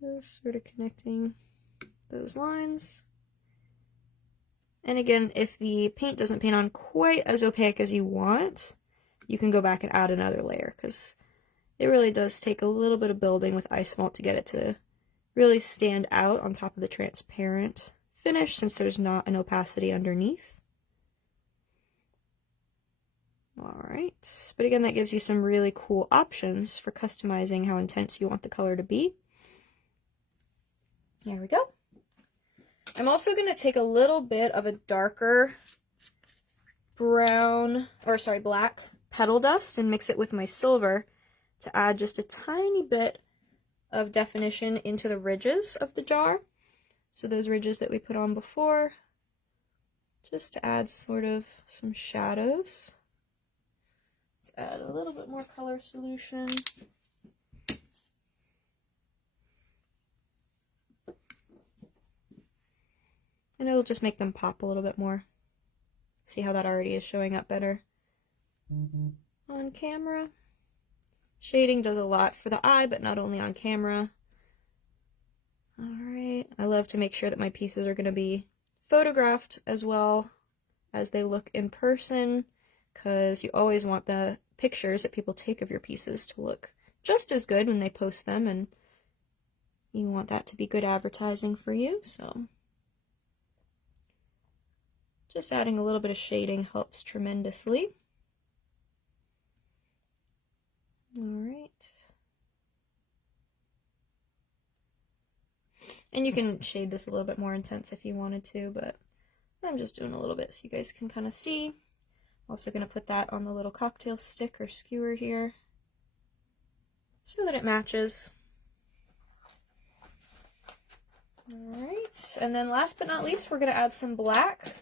Just sort of connecting those lines. And again, if the paint doesn't paint on quite as opaque as you want, you can go back and add another layer, because it really does take a little bit of building with Isomalt to get it to really stand out on top of the transparent finish, since there's not an opacity underneath. Alright, but again, that gives you some really cool options for customizing how intense you want the color to be. There we go. I'm also going to take a little bit of a darker black petal dust and mix it with my silver to add just a tiny bit of definition into the ridges of the jar. So those ridges that we put on before, just to add sort of some shadows. Let's add a little bit more color solution. And it'll just make them pop a little bit more. See how that already is showing up better on camera. Shading does a lot for the eye, but not only on camera. Alright, I love to make sure that my pieces are going to be photographed as well as they look in person, because you always want the pictures that people take of your pieces to look just as good when they post them, and you want that to be good advertising for you, so just adding a little bit of shading helps tremendously. Alright. And you can shade this a little bit more intense if you wanted to, but I'm just doing a little bit so you guys can kind of see. I'm also going to put that on the little cocktail stick or skewer here so that it matches. Alright, and then last but not least, we're going to add some black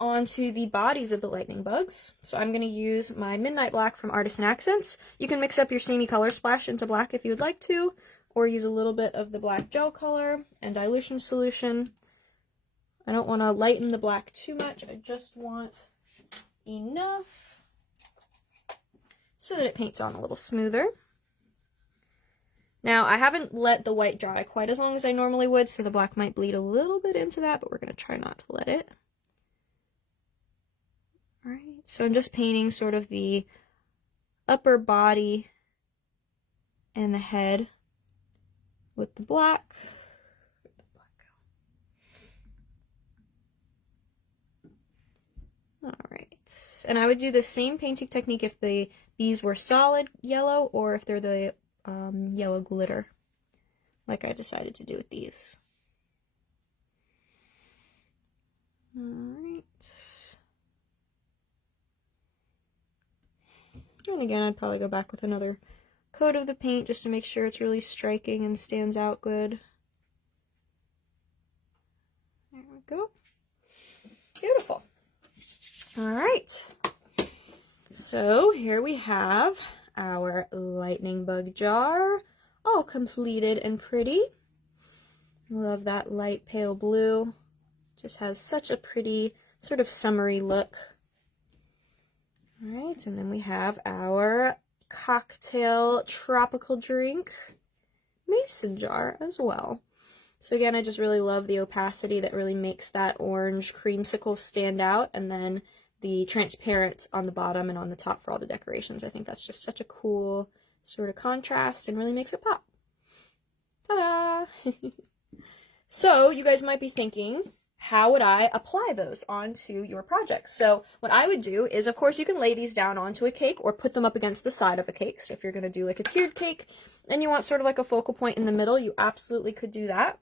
onto the bodies of the lightning bugs. So I'm going to use my Midnight Black from Artisan Accents. You can mix up your Samey Color Splash into black if you would like to, or use a little bit of the black gel color and dilution solution. I don't want to lighten the black too much, I just want enough so that it paints on a little smoother. Now, I haven't let the white dry quite as long as I normally would, so the black might bleed a little bit into that, but we're going to try not to let it. Alright, so I'm just painting sort of the upper body and the head with the black. Alright, and I would do the same painting technique if these were solid yellow or if they're the yellow glitter, like I decided to do with these. Alright. And again, I'd probably go back with another coat of the paint just to make sure it's really striking and stands out good. There we go. Beautiful. Alright. So here we have our lightning bug jar, all completed and pretty. Love that light pale blue. Just has such a pretty sort of summery look. Alright, and then we have our cocktail tropical drink mason jar as well. So again, I just really love the opacity that really makes that orange creamsicle stand out, and then the transparent on the bottom and on the top for all the decorations. I think that's just such a cool sort of contrast and really makes it pop. Ta-da! So you guys might be thinking, how would I apply those onto your project? So what I would do is, of course, you can lay these down onto a cake or put them up against the side of a cake. So if you're going to do like a tiered cake and you want sort of like a focal point in the middle, you absolutely could do that.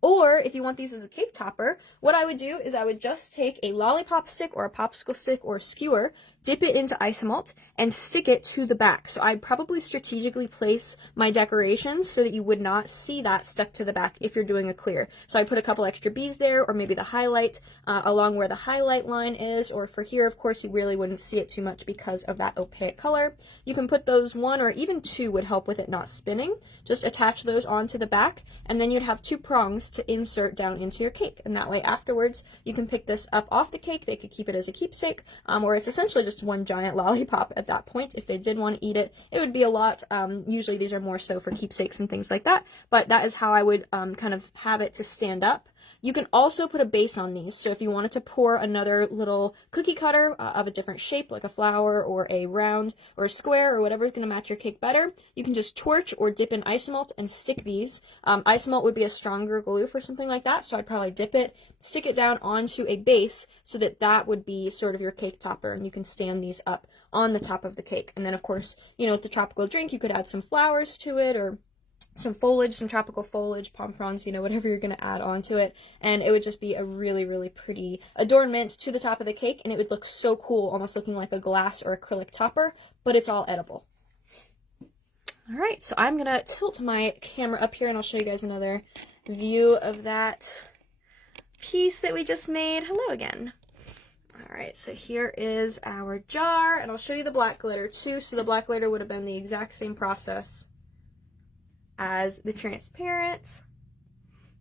Or if you want these as a cake topper, what I would do is I would just take a lollipop stick or a popsicle stick or a skewer, dip it into Isomalt, and stick it to the back. So I'd probably strategically place my decorations so that you would not see that stuck to the back if you're doing a clear. So I'd put a couple extra bees there, or maybe the highlight along where the highlight line is, or for here, of course, you really wouldn't see it too much because of that opaque color. You can put those, one or even two would help with it not spinning. Just attach those onto the back, and then you'd have two prongs to insert down into your cake, and that way afterwards you can pick this up off the cake. They could keep it as a keepsake, or it's essentially just one giant lollipop at that point. If they did want to eat it, it would be a lot. Usually these are more so for keepsakes and things like that, but that is how I would kind of have it to stand up. You can also put a base on these, so if you wanted to pour another little cookie cutter of a different shape, like a flower or a round or a square or whatever is going to match your cake better, you can just torch or dip in Isomalt and stick these. Isomalt would be a stronger glue for something like that, so I'd probably dip it, stick it down onto a base so that that would be sort of your cake topper, and you can stand these up on the top of the cake. And then of course, you know, with the tropical drink, you could add some flowers to it, or some foliage, some tropical foliage, palm fronds, you know, whatever you're going to add onto it, and it would just be a really, really pretty adornment to the top of the cake, and it would look so cool, almost looking like a glass or acrylic topper, but it's all edible. Alright, so I'm going to tilt my camera up here, and I'll show you guys another view of that piece that we just made. Hello again. Alright, so here is our jar, and I'll show you the black glitter too. So the black glitter would have been the exact same process as the transparent,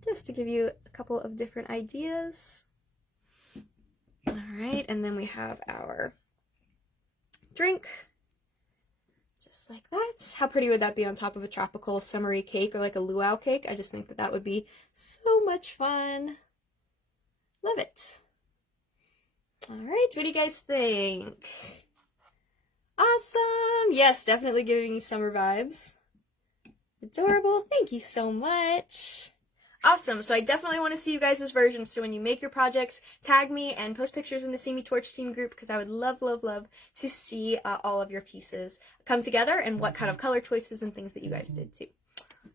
just to give you a couple of different ideas. Alright, and then we have our drink, just like that. How pretty would that be on top of a tropical summery cake or like a luau cake? I just think that that would be so much fun. Love it. Alright, what do you guys think? Awesome! Yes, definitely giving me summer vibes. Adorable. Thank you so much. Awesome. So I definitely want to see you guys' versions. So when you make your projects, tag me and post pictures in the See Me Torch Team group, because I would love, love, love to see all of your pieces come together and what kind of color choices and things that you guys did too.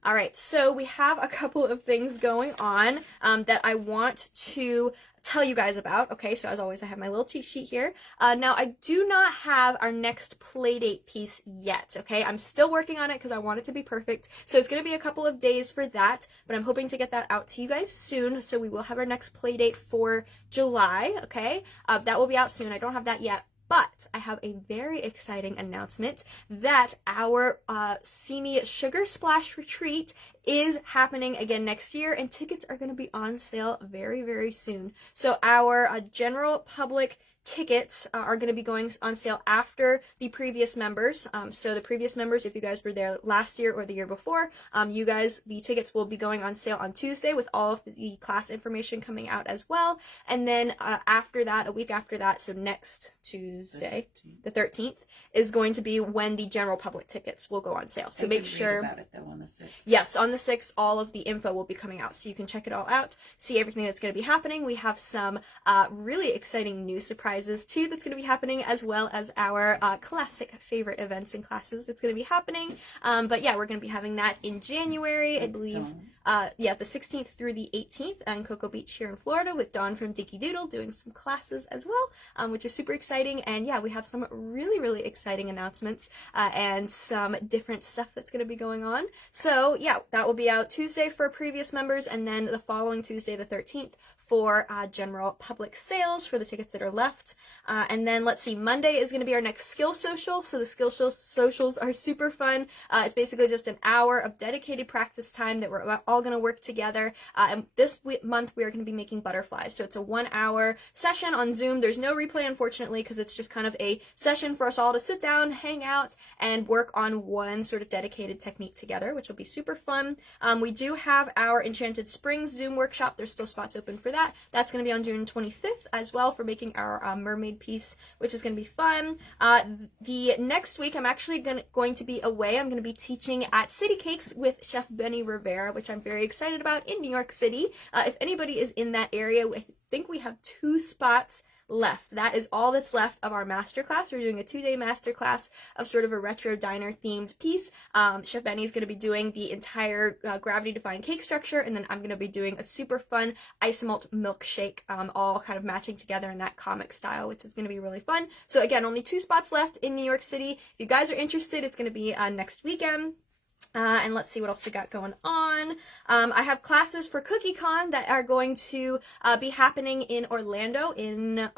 All right, so we have a couple of things going on that I want to tell you guys about. Okay, so as always, I have my little cheat sheet here. Now, I do not have our next Playdate piece yet, okay? I'm still working on it because I want it to be perfect. So it's going to be a couple of days for that, but I'm hoping to get that out to you guys soon. So we will have our next Playdate for July, okay? That will be out soon. I don't have that yet. But I have a very exciting announcement that our See Me Sugar Splash Retreat is happening again next year, and tickets are going to be on sale very, very soon. So our general public tickets are going to be going on sale after the previous members. So the previous members, if you guys were there last year or the year before, the tickets will be going on sale on Tuesday with all of the class information coming out as well. And then after that, a week after that, so next Tuesday, the 13th, is going to be when the general public tickets will go on sale. So make sure. Read about it though on the 6th. Yes, on the 6th, all of the info will be coming out, so you can check it all out, see everything that's going to be happening. We have some really exciting new surprises too that's going to be happening, as well as our classic favorite events and classes that's going to be happening. But yeah, we're going to be having that in January, I believe. The 16th through the 18th in Cocoa Beach here in Florida, with Dawn from Dicky Doodle doing some classes as well, which is super exciting. And yeah, we have some really, really exciting announcements and some different stuff that's going to be going on. So yeah, that will be out Tuesday for previous members, and then the following Tuesday, the 13th, for general public sales for the tickets that are left. And then let's see, Monday is going to be our next skill social. So the skill socials are super fun. It's basically just an hour of dedicated practice time that we're all going to work together. And this month we are going to be making butterflies. So it's a 1-hour session on Zoom. There's no replay, unfortunately, because it's just kind of a session for us all to sit down, hang out, and work on one sort of dedicated technique together, which will be super fun. We do have our Enchanted Springs Zoom workshop. There's still spots open for that. That's going to be on June 25th as well, for making our mermaid piece, which is going to be fun. The next week, I'm actually going to be away. I'm going to be teaching at City Cakes with Chef Benny Rivera, which I'm very excited about, in New York City. If anybody is in that area, I think we have 2 spots left. That is all that's left of our masterclass. We're doing a 2-day masterclass of sort of a retro diner themed piece. Chef Benny is going to be doing the entire gravity defying cake structure, and then I'm going to be doing a super fun Isomalt milkshake, all kind of matching together in that comic style, which is going to be really fun. So again, only 2 spots left in New York City. If you guys are interested, it's going to be next weekend. And let's see what else we got going on. I have classes for CookieCon that are going to be happening in Orlando in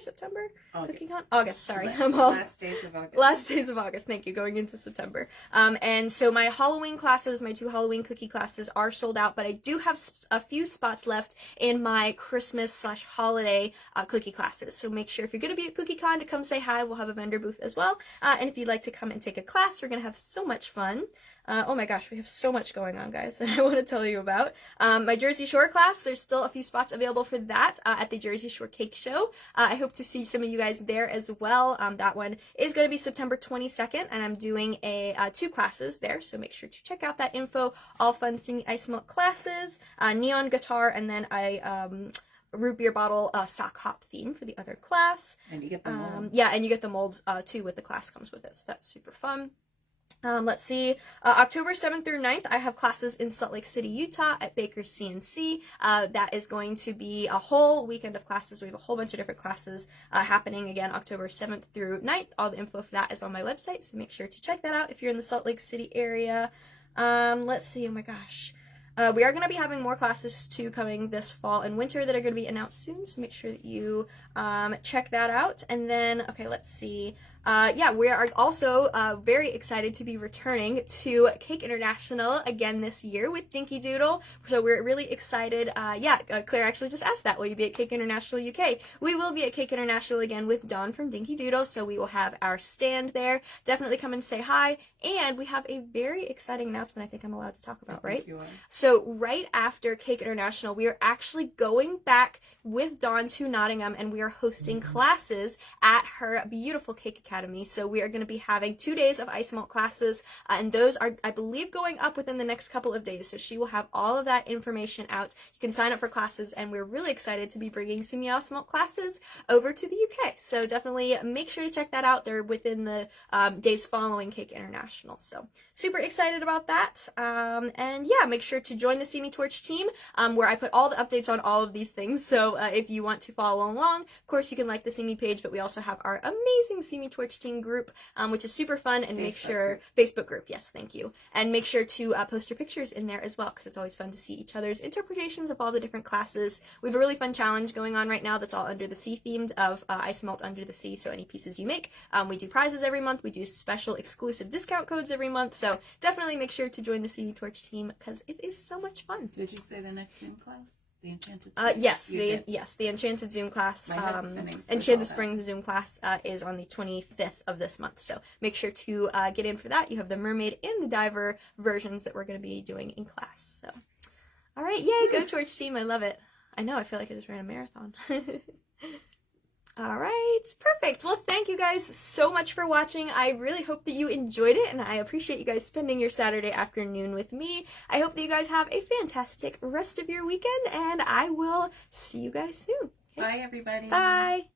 September? CookieCon? August, sorry. Last days of August. Last days of August, thank you, going into September. And so my Halloween classes, my 2 Halloween cookie classes are sold out, but I do have a few spots left in my Christmas/holiday cookie classes. So make sure if you're going to be at CookieCon to come say hi. We'll have a vendor booth as well. And if you'd like to come and take a class, we're going to have so much fun. Oh my gosh, we have so much going on, guys, that I want to tell you about. My Jersey Shore class, there's still a few spots available for that at the Jersey Shore Cake Show. I hope to see some of you guys there as well. That one is going to be September 22nd, and I'm doing 2 classes there, so make sure to check out that info. All fun singing Isomalt classes, neon guitar, and then root beer bottle sock hop theme for the other class. And you get the mold. Yeah, and you get the mold too with the class comes with it, so that's super fun. Let's see, October 7th through 9th, I have classes in Salt Lake City, Utah at Baker's CNC. That is going to be a whole weekend of classes. We have a whole bunch of different classes happening again October 7th through 9th. All the info for that is on my website, so make sure to check that out if you're in the Salt Lake City area. Let's see, oh my gosh. We are going to be having more classes too coming this fall and winter that are going to be announced soon, so make sure that you check that out. And then, okay, let's see. Yeah, we are also very excited to be returning to Cake International again this year with Dinky Doodle. So we're really excited. Claire actually just asked that. Will you be at Cake International UK? We will be at Cake International again with Dawn from Dinky Doodle. So we will have our stand there. Definitely come and say hi. And we have a very exciting announcement I think I'm allowed to talk about, right? You are. So right after Cake International, we are actually going back with Dawn to Nottingham, and we are hosting classes at her beautiful Cake Academy. So we are going to be having 2 days of Isomalt classes, and those are, I believe, going up within the next couple of days. So she will have all of that information out. You can sign up for classes, and we're really excited to be bringing Simi Isomalt classes over to the UK. So definitely make sure to check that out. They're within the days following Cake International. So super excited about that. And yeah, make sure to join the Simi Torch team, where I put all the updates on all of these things. So if you want to follow along, of course you can like the Simi page, but we also have our amazing Simi Torch team group, which is super fun. And make sure Facebook group, yes, thank you, and make sure to post your pictures in there as well, because it's always fun to see each other's interpretations of all the different classes. We have a really fun challenge going on right now that's all under the sea themed of Isomalt Under the Sea. So any pieces you make, we do prizes every month. We do special exclusive discount codes every month. So definitely make sure to join the Simi Torch team because it is so much fun. Did you say the next Zoom class? The Enchanted Yes, the Enchanted Zoom class, Enchanted Springs Zoom class is on the 25th of this month. So make sure to get in for that. You have the mermaid and the diver versions that we're going to be doing in class. So, all right, yay, go Torch team! I love it. I know, I feel like I just ran a marathon. All right, perfect. Well, thank you guys so much for watching. I really hope that you enjoyed it, and I appreciate you guys spending your Saturday afternoon with me. I hope that you guys have a fantastic rest of your weekend, and I will see you guys soon. Okay? Bye, everybody. Bye.